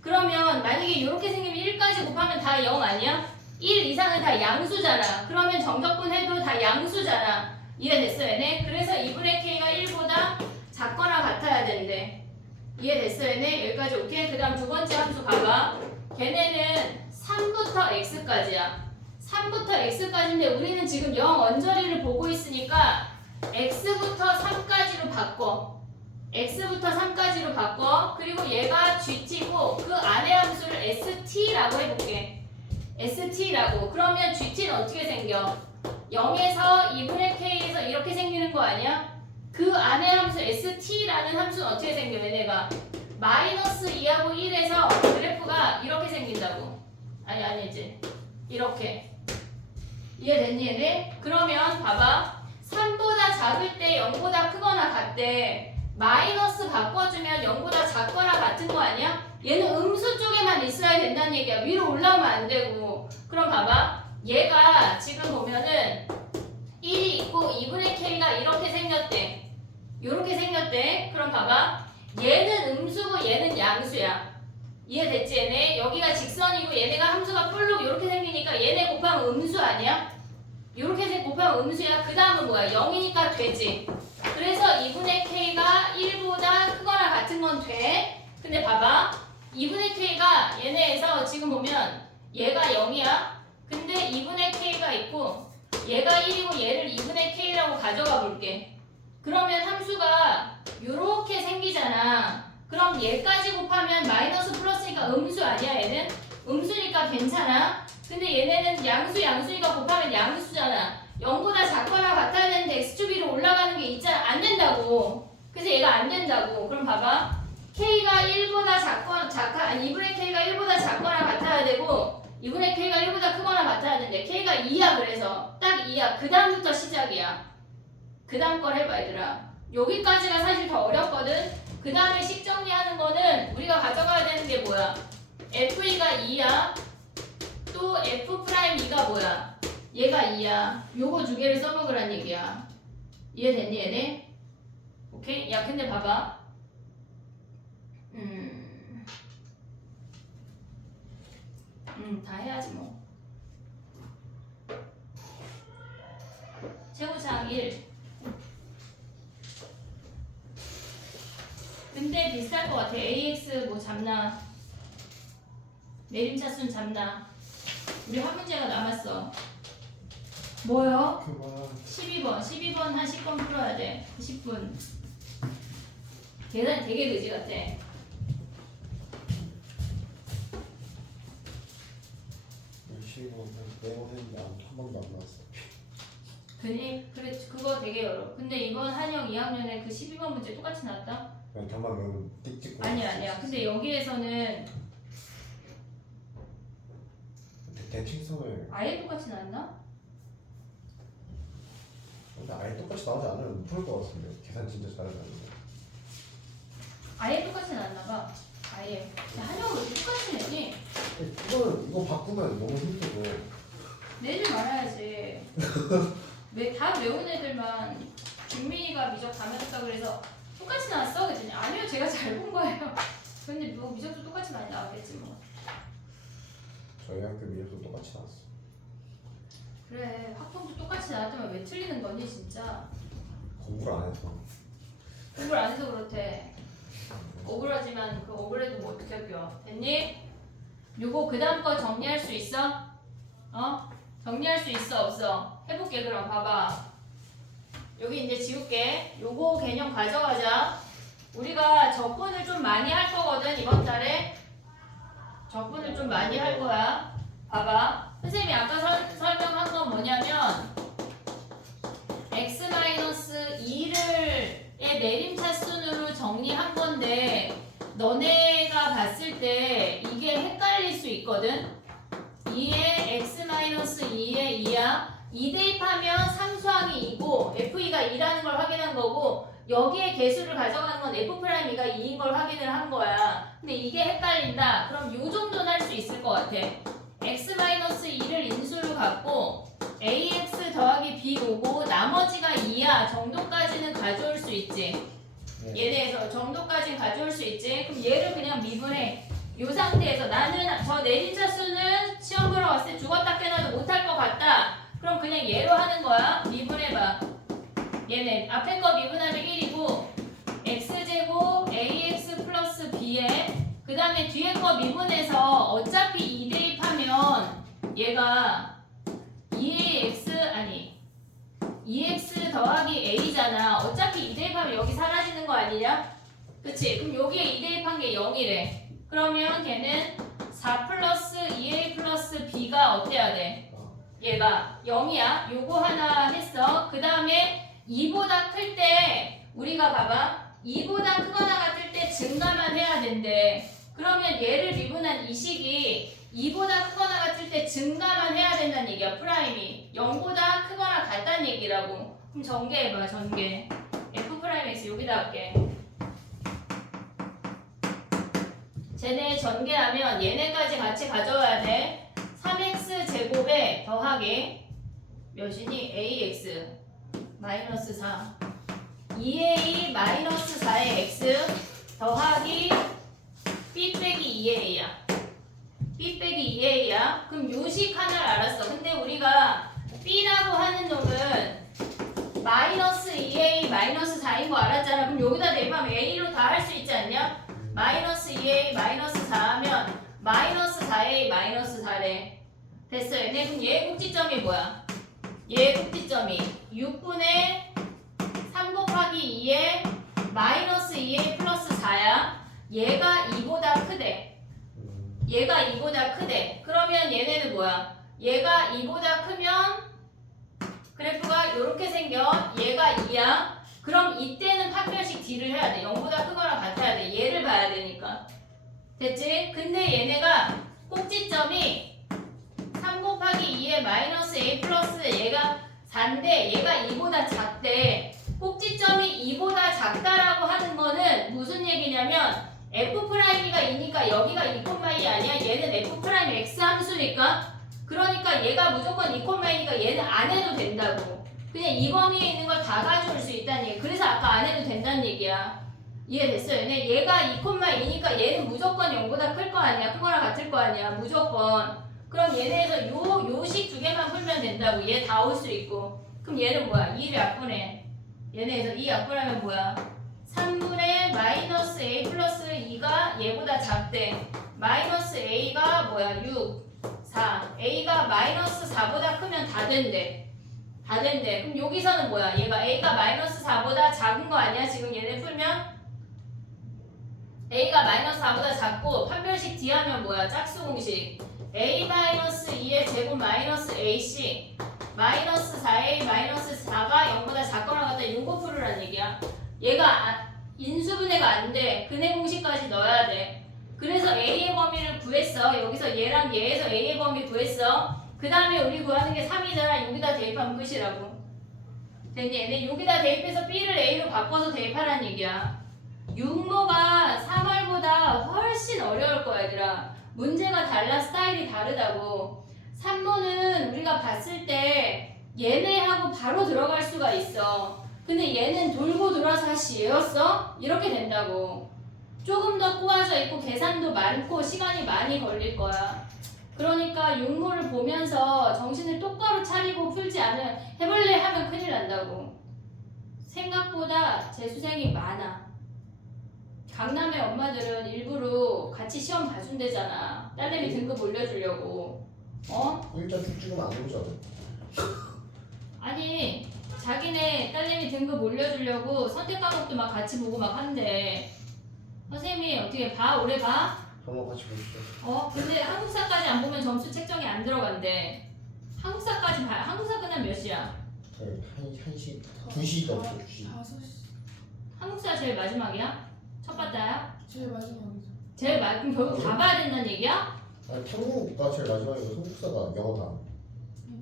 그러면 만약에 이렇게 생기면 1까지 곱하면 다 0 아니야? 1 이상은 다 양수잖아. 그러면 정적분 해도 다 양수잖아. 이해됐어 얘네? 그래서 2분의 k가 1보다 작거나 같아야 된대. 이해됐어 얘네? 여기까지 오케이? 그 다음 두 번째 함수 봐봐. 걔네는 3부터 x까지야. 3부터 x까지인데 우리는 지금 0 언저리를 보고 있으니까 x부터 3까지로 바꿔. x부터 3까지로 바꿔. 그리고 얘가 gt고 그 안에 함수를 st라고 해볼게. st라고. 그러면 gt는 어떻게 생겨? 0에서 2분의 k에서 이렇게 생기는 거 아니야? 그 안에 함수 st라는 함수는 어떻게 생겨? 얘네가 마이너스 2하고 1에서 그래프가 이렇게 생긴다고. 아니지. 이렇게. 이해됐니 얘네? 그러면 봐봐. 3보다 작을 때 0보다 크거나 같대. 마이너스 바꿔주면 0보다 작거나 같은 거 아니야? 얘는 음수 쪽에만 있어야 된다는 얘기야. 위로 올라오면 안 되고. 그럼 봐봐. 얘가 지금 보면은 1이 있고 2분의 k가 이렇게 생겼대. 요렇게 생겼대. 그럼 봐봐. 얘는 음수고 얘는 양수야. 이해됐지 얘네? 여기가 직선이고 얘네가 함수가 볼록 요렇게 생기니까 얘네 곱하면 음수 아니야? 요렇게 곱하면 음수야. 그 다음은 뭐야? 0이니까 되지. 그래서 2분의 k가 1보다 크거나 같은 건 돼. 근데 봐봐. 2분의 k가 얘네에서 지금 보면 얘가 0이야. 근데 2분의 k가 있고 얘가 1이고 얘를 2분의 k라고 가져가 볼게. 그러면 함수가 요렇게 생기잖아. 그럼 얘까지 곱하면 마이너스 플러스니까 음수 아니야 얘는? 음수니까 괜찮아. 근데 얘네는 양수니까 곱하면 양수잖아. 0보다 작거나 같아야 되는데 x축 위로 올라가는 게 있잖아. 안 된다고. 그래서 얘가 안 된다고. 그럼 봐봐. k가 1보다 아니 2분의 k가 1보다 작거나 같아야 되고 2분의 k가 1보다 크거나 같아야 되는데 k가 2야. 그래서 딱 2야. 그 다음부터 시작이야. 그 다음 걸 해봐 얘들아. 여기까지가 사실 더 어렵거든. 그 다음에 식 정리하는 거는 우리가 가져가야 되는 게 뭐야? f2가 2야. 또 f'2가 뭐야? 얘가 2야. 요거 두 개를 써먹으란 얘기야. 이해됐니 얘네? 오케이? 야 근데 봐봐. 다 해야지 뭐. 최고차항 1. 근데 비슷할 것 같아. AX 뭐 잡나? 내림차순 잡나? 우리 한 문제가 남았어. 뭐요? 그만. 12번 한 10번 풀어야 돼. 10분. 계산이 되게 그지 같아. 열심히 매번 했는데 한 번도 안 나왔어. 그래 그거 되게 어려워. 근데 이번 한영 2학년에 그 12번 문제 똑같이 나왔다? 그냥 다만 외우면 띡 찍고. 아니야. 근데 여기에서는 대칭성을 아예 똑같이 나왔나? 근데 아예 똑같이 나오지 않으면 못 풀 것 같은데 계산 진짜 잘해가지고. 아예 똑같이 나왔나 봐. 아예. 근데 한영은 왜 이렇게 똑같이 내니? 이거 바꾸면 너무 힘들고. 내지 말아야지. 왜 다 외운 애들만 김민희가 미적 다 맞았다 그래서 똑같이 나왔어? 그랬더니 아니요 제가 잘 본 거예요. 근데 뭐 미적도 똑같이 많이 나왔겠지 뭐. 저희 학교 미적도 똑같이 나왔어. 그래 학통도 똑같이 나왔다면 왜 틀리는 거니 진짜. 공부를 안 해서. 공부를 안 해서 그렇대. 억울하지만 그 억울해도 뭐 어떻게 할게요. 됐니? 요거 그 다음 거 정리할 수 있어? 어? 정리할 수 있어 없어? 해볼게 그럼 봐봐. 여기 이제 지울게. 요거 개념 가져가자. 우리가 적분을 좀 많이 할 거거든 이번 달에. 적분을 좀 많이 할 거야. 봐봐. 선생님이 아까 설명한 건 뭐냐면 x-2의 내림차순으로 정리한 건데 너네가 봤을 때 이게 헷갈릴 수 있거든. 2의 x-2의 2야. 2 대입하면 상수항이 2고 FE가 2라는 걸 확인한 거고 여기에 개수를 가져가는 건 F'E가 2인 걸 확인을 한 거야. 근데 이게 헷갈린다. 그럼 요 정도는 할 수 있을 것 같아. x-2를 인수로 갖고 ax 더하기 b오고 나머지가 2야 정도까지는 가져올 수 있지. 얘네에서 정도까지는 가져올 수 있지. 그럼 얘를 그냥 미분해. 이 상태에서 나는 저 내림차수는 시험 보러 왔을 때 죽었다 깨어나도 못할 것 같다. 그럼 그냥 얘로 하는 거야. 미분해봐. 얘네 앞에 거 미분하면 1이고 x제곱 ax 플러스 b에 그 다음에 뒤에 거 미분해서 어차피 2 대입하면 얘가 2x 더하기 a잖아. 어차피 2 대입하면 여기 사라지는 거 아니냐? 그치? 그럼 여기에 2 대입한 게 0이래. 그러면 걔는 4 플러스 2a 플러스 b가 어때야 돼? 얘가 0이야. 요거 하나 했어. 그 다음에 2보다 클 때 우리가 봐봐. 2보다 크거나 같을 때 증가만 해야 된대. 그러면 얘를 미분한 이 식이 2보다 크거나 같을 때 증가만 해야 된다는 얘기야. 프라임이 0보다 크거나 같다는 얘기라고. 그럼 전개해봐. 전개. F'X 여기다 할게. 쟤네 전개하면 얘네까지 같이 가져와야 돼. 3x 제곱에 더하기 몇이니? ax 마이너스 4 2a 마이너스 4의 x 더하기 b 빼기 2a야. b 빼기 2a야. 그럼 요식 하나를 알았어. 근데 우리가 b라고 하는 놈은 마이너스 2a 마이너스 4인 거 알았잖아. 그럼 여기다 대입하면 a로 다 할 수 있지 않냐? 마이너스 2a 마이너스 4 하면 마이너스 4a 마이너스 4래. 됐어. 얘네 그럼 얘의 꼭지점이 뭐야? 얘의 꼭지점이 6분의 3 곱하기 2에 마이너스 2a 플러스 4야. 얘가 2보다 크대. 얘가 2보다 크대. 그러면 얘네는 뭐야? 얘가 2보다 크면 그래프가 이렇게 생겨. 얘가 2야. 그럼 이때는 판별식 D를 해야 돼. 0보다 크거나 같아야 돼. 얘를 봐야 되니까. 됐지? 근데 얘네가 꼭지점이 3 곱하기 2에 마이너스 a 플러스 얘가 4인데 얘가 2보다 작대. 꼭지점이 2보다 작다라고 하는 거는 무슨 얘기냐면 F'E가 2니까 여기가 2,2 아니야? 얘는 F'X 함수니까. 그러니까 얘가 무조건 2,2니까 얘는 안 해도 된다고. 그냥 이 범위에 있는 걸 다 가져올 수 있다는 얘기. 그래서 아까 안 해도 된다는 얘기야. 이해됐어? 얘가 2,2니까 얘는 무조건 0보다 클 거 아니야? 크거나 같을 거 아니야? 무조건. 그럼 얘네에서 요식 두 개만 풀면 된다고. 얘 다 올 수 있고. 그럼 얘는 뭐야? 2를 약분해. 얘네에서 2 약분하면 뭐야? 3분의 마이너스 a 플러스 2가 얘보다 작대. 마이너스 a가 뭐야? 6, 4. a가 마이너스 4보다 크면 다 된대. 다 된대. 그럼 여기서는 뭐야? 얘가 a가 마이너스 4보다 작은 거 아니야? 지금 얘네 풀면? a가 마이너스 4보다 작고 판별식 D 하면 뭐야? 짝수 공식. a 마이너스 2의 제곱 마이너스 ac 마이너스 4a 마이너스 4가 0보다 작거나 같다. 요거 풀으란 얘기야. 얘가 인수분해가 안 돼. 근해 공식까지 넣어야 돼. 그래서 a의 범위를 구했어. 여기서 얘랑 얘에서 a의 범위 구했어. 그 다음에 우리 구하는 게 3이잖아. 여기다 대입하면 끝이라고. 됐니? 얘네 여기다 대입해서 b를 a로 바꿔서 대입하라는 얘기야. 육모가 3월보다 훨씬 어려울 거야, 얘들아. 문제가 달라, 스타일이 다르다고. 3모는 우리가 봤을 때 얘네하고 바로 들어갈 수가 있어. 근데 얘는 돌고 돌아서 다시 얘였어? 이렇게 된다고. 조금 더 꼬아져 있고 계산도 많고 시간이 많이 걸릴 거야. 그러니까 육모를 보면서 정신을 똑바로 차리고 풀지 않으면 해볼래 하면 큰일 난다고. 생각보다 재수생이 많아. 강남의 엄마들은 일부러 같이 시험 봐준대잖아. 딸내미 등급 올려주려고. 어? 일단 쭉 찍으면 안 오잖아. 아니 자기네 딸내미 등급 올려주려고 선택 과목도 막 같이 보고 막 한대. 선생님이 어떻게 봐? 올해 봐? 한번 같이 보시죠. 근데 한국사까지 안 보면 점수 책정이 안 들어간대. 한국사까지 봐. 한국사 끝나면 몇 시야? 한 시, 2시 넘죠, 2시. 5시. 한국사 제일 마지막이야? 첫 바다야? 제일 마지막이죠. 제일 그럼 결국 다 봐야 된다는 얘기야? 아니, 탐구가 제일 마지막이고 한국사가 영어다.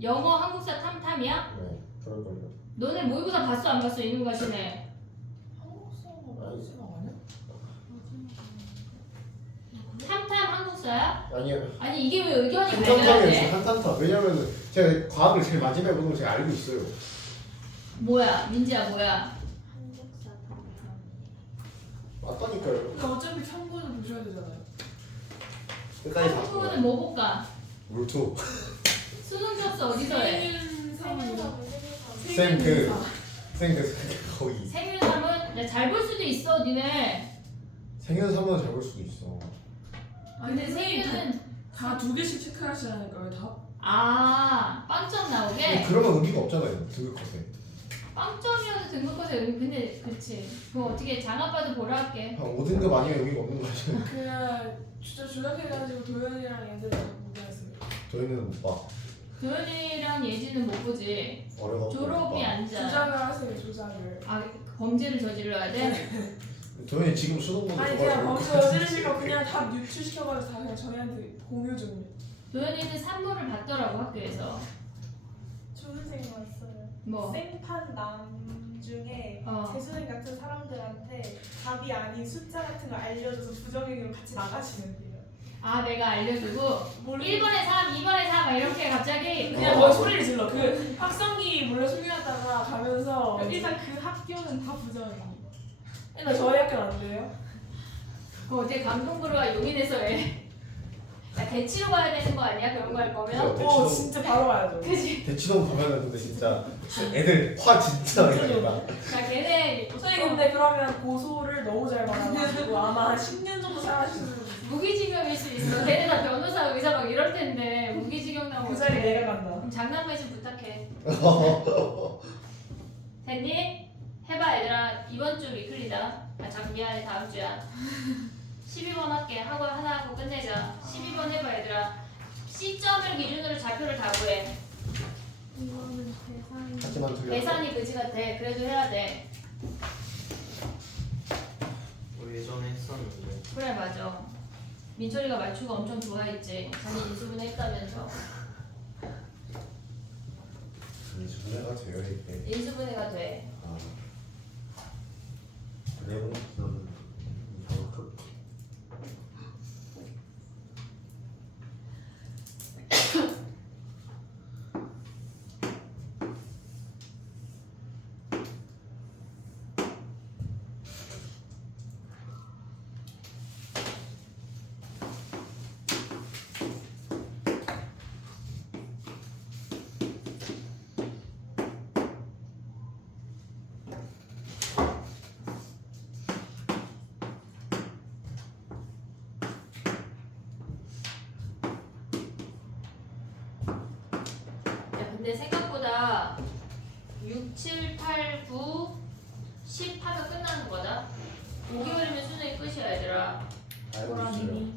영어, 한국사, 탐탐이야? 네, 그럴걸요. 너네 모의고사 봤어 안 봤어? 이놈 가시네. 한국사가 마지막 아니야? 탐탐 한국사야? 아니요. 아니 이게 왜 의견이 한탐탐이었어요, 갈려야 한탐탐. 왜냐면은 제가 과학을 제일 마지막에 보는 거 제가 알고 있어요. 뭐야? 민지야 뭐야? 한국사 탐탐이. 맞다니까요. 근데 어차피 탐구는 보셔야 되잖아요. 끝까지 다 한국어는 뭐 볼까? 룰투. 수능 접수 어디서 해? 생윤삼은 쌤 거의. 생윤삼은 잘 볼 수도 있어 니네. 생연삼은 잘 볼 수도 있어. 근데 생윤은 다 2개씩 체크하시라니까요. 다. 빵점 근데 나오게? 그러면 의미가 없잖아요. 등급컷에. 빵점이어도 등급컷에 여기 근데 그치 그거 어떻게 장아빠도 보라 할게. 한 5등급 아니면 의미가 없는 거죠. 그냥 진짜 조작해가지고 도현이랑 애들 못했어요. 저희는 못 봐. 도현이랑 예지는 못 보지. 어려워. 졸업이 아니잖아. 조작을 하세요. 조작을. 범죄를 저질러야 돼? 저희 지금 수능보다 아니 그냥 범죄 저지르시고 그냥 다 유출시켜가지고 다 그냥 저희한테 공유 좀. 도현이는 산모를 봤더라고 학교에서. 조선생 왔어요. 뭐? 생판 남 중에 어. 재수생 같은 사람들한테 답이 아닌 숫자 같은 거 알려줘서 부정행위로 같이 나가시는데요. 내가 알려주고 1번에 3, 2번에 4 막 이렇게 갑자기 그냥 거기 소리를 질러. 그 확성기 몰래 숨겨놨다가 가면서 일단 그 학교는 다 부정행위. 일단 저희 학교는 안 돼요. 그거 어떻게 감동부르가 용인해서 해? 야, 대치로 가야 되는 거 아니야? 그런 거 할 거면? 대치동. 진짜 바로 가야죠. 그지? 대치동 가면은 근데 진짜 애들 화 진짜 많이 나니까. 야 걔네 선생님 근데 그러면 고소를 너무 잘 받아가지고 아마 한 10년 정도 살아실 수 있어요. 무기징역일 수 있어. 걔네 다 변호사, 의사 막 이럴 텐데 무기징역 나오면 그 자리 어떡해. 내가 간다. 그럼 장난감 좀 부탁해. 됐니? 해봐 얘들아. 이번 주 위클리다. 잠깐 미안해 다음 주야. 12번 할게. 하고 하나 하고 끝내자. 12번 해봐 얘들아. C점을 기준으로 좌표를 다 구해. 이거는 대상이. 하지만 틀렸어. 계산이 그지 같아. 그래도 해야 돼. 우리 예전에 했었는데. 그래 맞아. 민철이가 말투가 엄청 좋아했지. 자기 인수분해 했다면서. 인수분해가 돼요 이게. 인수분해가 돼. 아. 그래요? 이상급. 야 근데 생각보다 6, 7, 8, 9, 10 하면 끝나는 거다. 5개월이면 수능이 끝이야 얘들아. 알고 있어요. 보라님이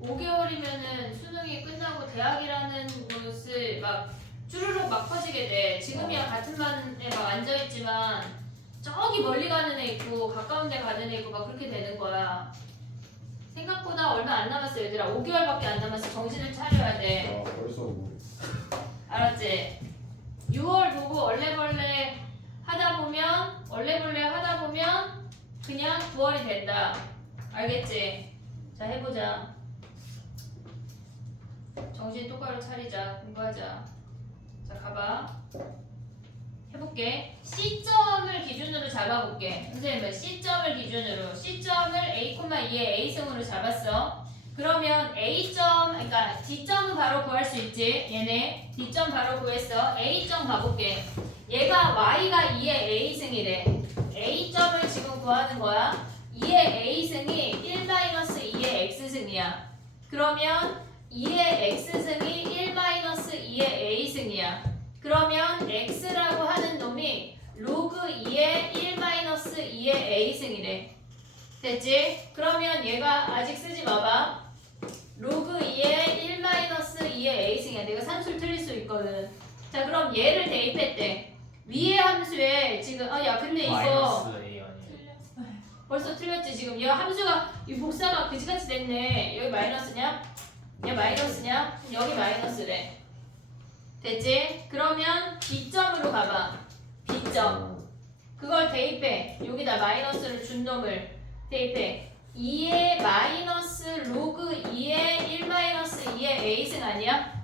5개월이면은 수능이 끝나고 대학이라는 곳을 막 쭈루룩 막 퍼지게 돼. 지금이야 같은 반에 막 앉아있지만 저기 멀리 가는 애 있고 가까운 데 가는 애 있고 막 그렇게 되는 거야. 생각보다 얼마 안 남았어 얘들아. 5개월밖에 안 남았어. 정신을 차려야 돼. 아 벌써 우리 알았지? 6월 보고 얼레벌레 하다 보면 그냥 9월이 된다. 알겠지? 자 해보자. 정신 똑바로 차리자. 공부하자. 자 가봐. 해볼게. C점을 기준으로 잡아볼게. 선생님은 C점을 기준으로 C점을 A,2의 A승으로 잡았어. 그러면 A점, 그러니까 D점은 바로 구할 수 있지. 얘네 D점 바로 구했어. A점 가볼게. 얘가 Y가 2의 A승이래. A점을 지금 구하는 거야. 2의 A승이 1-2의 X승이야. 그러면 2의 X승이 1-2의 A승이야. 그러면 X라고 하는 놈이 로그 2의 1-2의 A승이래. 됐지? 그러면 얘가 아직 쓰지 마봐. 로그 2의 1-2의 A승이야. 내가 산수를 틀릴 수 있거든. 자 그럼 얘를 대입했대. 위의 함수에 지금 야 근데 이거 마이너스 A 아니에요? 틀렸어요. 벌써 틀렸지 지금. 얘가 함수가 이 복사가 그지같이 됐네. 여기 마이너스냐? 얘 마이너스냐? 여기 마이너스래. 됐지? 그러면 B점으로 가봐. B점. 그걸 대입해. 여기다 마이너스를 준 놈을 대입해. 2의 마이너스 로그 2의 1-2의 A승 아니야?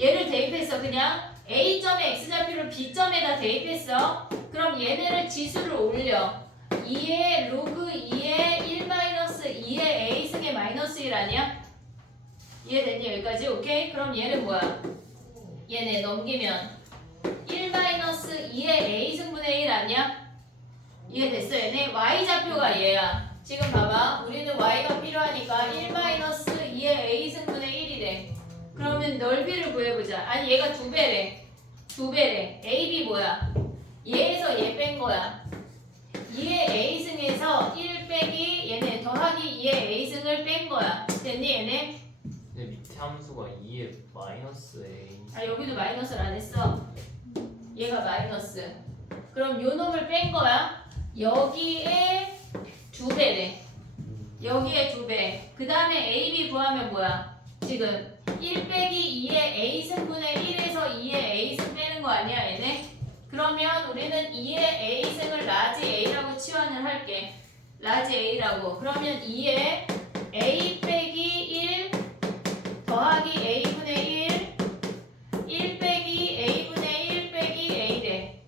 얘를 대입해서 그냥 A점의 X좌표를 B점에다 대입했어. 그럼 얘네를 지수를 올려. 2의 로그 2의 1-2의 A승의 마이너스 1 아니야? 이해됐니 여기까지? 오케이? 그럼 얘는 뭐야? 얘네 넘기면 1-2의 A승분의 1 아니야? 이해됐어 얘네? Y좌표가 얘야. 지금 봐봐. 우리는 Y가 필요하니까 1-2의 A승분의 1이래. 그러면 넓이를 구해보자. 아니 얘가 2배래. 2배래. AB 뭐야? 얘에서 얘 뺀 거야. 2의 A승에서 1 빼기 얘네 더하기 2의 A승을 뺀 거야. 됐니 얘네? 근데 밑에 함수가 2의 마이너스 A. 아 여기도 마이너스를 안 했어. 얘가 마이너스. 그럼 요 놈을 뺀 거야. 여기에 2배래. 여기에 2배. 그 다음에 AB 구하면 뭐야? 지금 1 빼기 2의 A승분의 1에서 2의 A승 빼는 거 아니야 얘네? 그러면 우리는 2의 A승을 라지 A라고 치환을 할게. 라지 A라고. 그러면 2의 A 빼기 1 더하기 A분의 1 빼기 A분의 1 빼기 A래.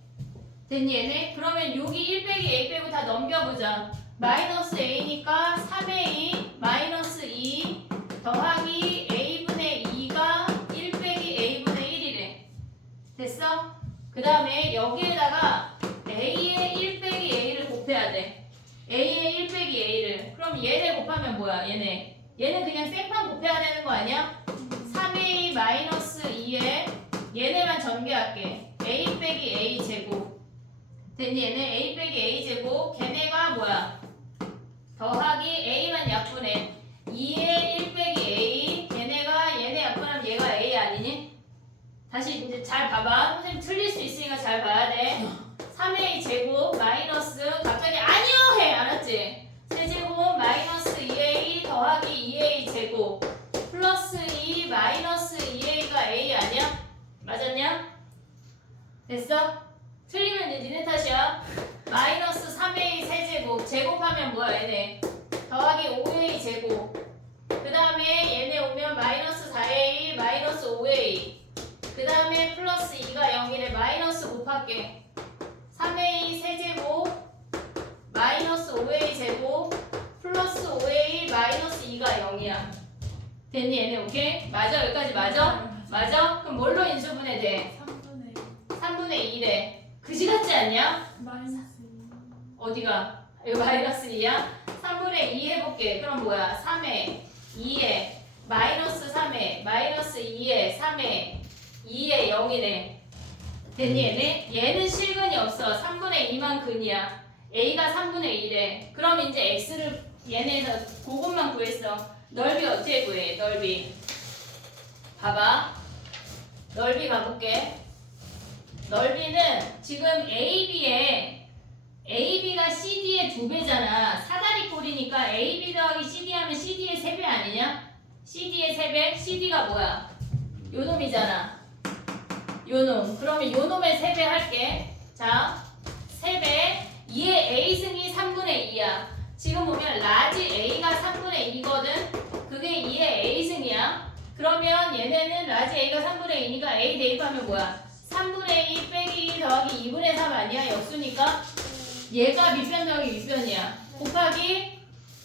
됐니 얘네? 그러면 여기 1 빼기 A 빼고 다 넘겨보자. 마이너스 A니까 3A 마이너스 2 더하기 A분의 2가 1 빼기 A분의 1이래. 됐어? 그 다음에 여기에다가 A의 1 빼기 A를 곱해야 돼. A의 1 빼기 A를. 그럼 얘네 곱하면 뭐야 얘네? 얘는 그냥 생판 곱해야 되는 거 아니야? 3A 마이너스 2에 얘네만 전개할게. A 빼기 A 제곱. 됐니 얘네? A 빼기 A 제곱. 걔네가 뭐야? 더하기 A만 약분해. 2의 1 빼기 A. 얘네 약분하면 얘가 A 아니니? 다시 이제 잘 봐봐. 선생님 틀릴 수 있으니까 잘 봐야 돼. 3A 제곱 마이너스 갑자기 아니요 해. 알았지? 세제곱 마이너스 2A 더하기 2A 제곱 플러스 2 마이너스 2A가 A 아니야? 맞았냐? 됐어? 틀리면 이제 니네 탓이야. 마이너스 3A 세제곱 제곱하면 뭐야 얘네? 더하기 5A 제곱. 그 다음에 얘네 오면 마이너스 4A 마이너스 5A. 그 다음에 플러스 2가 0이래. 마이너스 곱할게. 3A 세제곱 마이너스 5A 제곱 플러스 5A 마이너스 2가 0이야. 됐니 얘네? 오케이? 맞아? 여기까지 맞아? 맞아? 그럼 뭘로 인수분해 돼? 3분의 2래. 그지같지 않냐? 마이너스 어디가? 이거 마이너스 2야? 3분의 2 해볼게. 그럼 뭐야? 3에 2에 마이너스 3에 마이너스 2에 3에 2에 0이네. 됐니 얘는 실근이 없어. 3분의 2만 근이야. A가 3분의 1에. 그럼 이제 X를 얘네에서 그것만 구했어. 넓이 어떻게 구해? 넓이. 봐봐. 넓이 가볼게. 넓이는 지금 AB가 CD의 2배잖아. 사다리 꼴이니까 AB 더하기 CD 하면 CD의 3배 아니냐? CD의 3배? CD가 뭐야? 요놈이잖아. 요놈. 그러면 요놈의 3배 할게. 자, 3배. 2의 A승이 3분의 2야. 지금 보면 라지 A가 3분의 2거든? 그게 2의 A승이야. 그러면 얘네는 라지 A가 3분의 2니까 A 대입하면 뭐야? 3분의 2 빼기 2 더하기 2분의 3 아니야? 역수니까? 얘가 밑변 더하기 윗변이야. 곱하기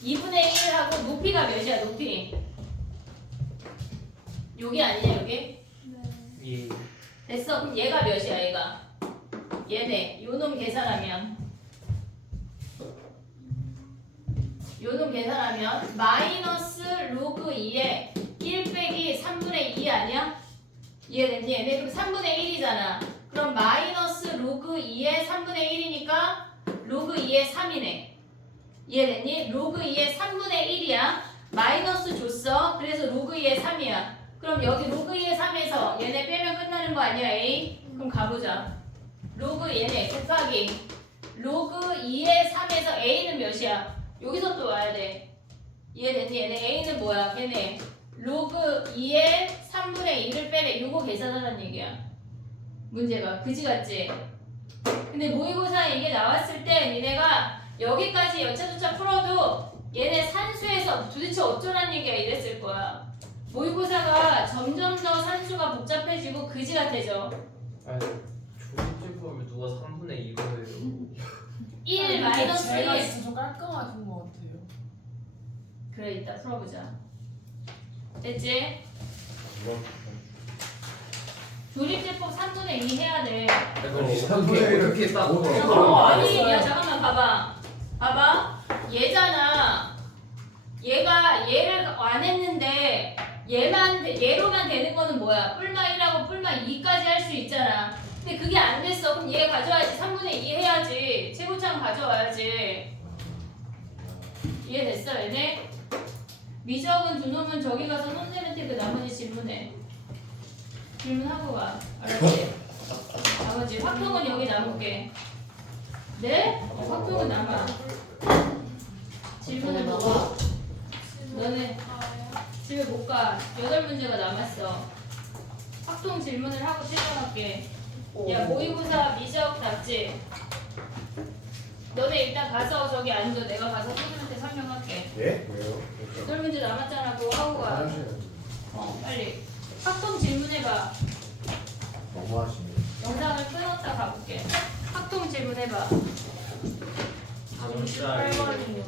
2분의 1하고 높이가 몇이야? 높이. 여기 아니냐 여기? 예. 됐어. 그럼 얘가 몇이야 얘가? 얘네. 요놈 계산하면 마이너스 로그 2에 1 빼기 3분의 2 아니야? 이해됐니? 얘네 그럼 3분의 1이잖아. 그럼 마이너스 로그 2에 3분의 1이니까 로그 2에 3이네. 이해됐니? 로그 2에 3분의 1이야. 마이너스 줬어. 그래서 로그 2에 3이야. 그럼 여기 로그 2에 3에서 얘네 빼면 끝나는 거 아니야 A? 그럼 가보자. 로그 얘네 곱하기 로그 2에 3에서 A는 몇이야? 여기서 또 와야 돼. 이해됐니? 얘네 A는 뭐야? 걔네 로그 2에 3분의 2를 빼래. 요거 계산하라는 얘기야. 문제가 그지 같지? 근데 모의고사에 이게 나왔을 때 니네가 여기까지 여차저차 풀어도 얘네 산수에서 도대체 어쩌란 얘기야 이랬을 거야. 모의고사가 점점 더 산수가 복잡해지고 그지 같아져. 아니 조립제 보면 누가 3분의 2로 해요. 1 마이너스 제가 1. 진짜 좀 깔끔하게 푼 것 같아요. 그래 이따 풀어보자. 됐지? 이건 조립제법 3분의 2 해야 돼. 그렇게 딱 아니 야 잠깐만 봐봐 얘잖아. 얘가 얘를 안 했는데 얘로만 되는 거는 뭐야? 뿔마 1하고 뿔마 2까지 할 수 있잖아. 근데 그게 안 됐어. 그럼 얘 가져와야지. 3분의 2 해야지. 최고창 가져와야지. 이해됐어 얘네? 미적은 두 놈은 저기 가서 논제멘트 그 나머지 질문해. 질문하고 와. 알았지? 나머지 확통은 여기 남을게. 네? 확통은 남아. 질문을 못 와. 너네 집에 못 가. 8문제가 남았어. 확통 질문을 하고 퇴장할게. 야 모의고사 미적 답지. 너네 일단 가서 저기 앉아. 내가 가서 선생님한테 설명할게. 예? 왜요? 8문제 남았잖아. 그거 하고 가. 빨리. 확통 질문해봐. 너무하시네. 영상을 끊었다 가볼게. 확통 질문해봐. 자동차 8번이요.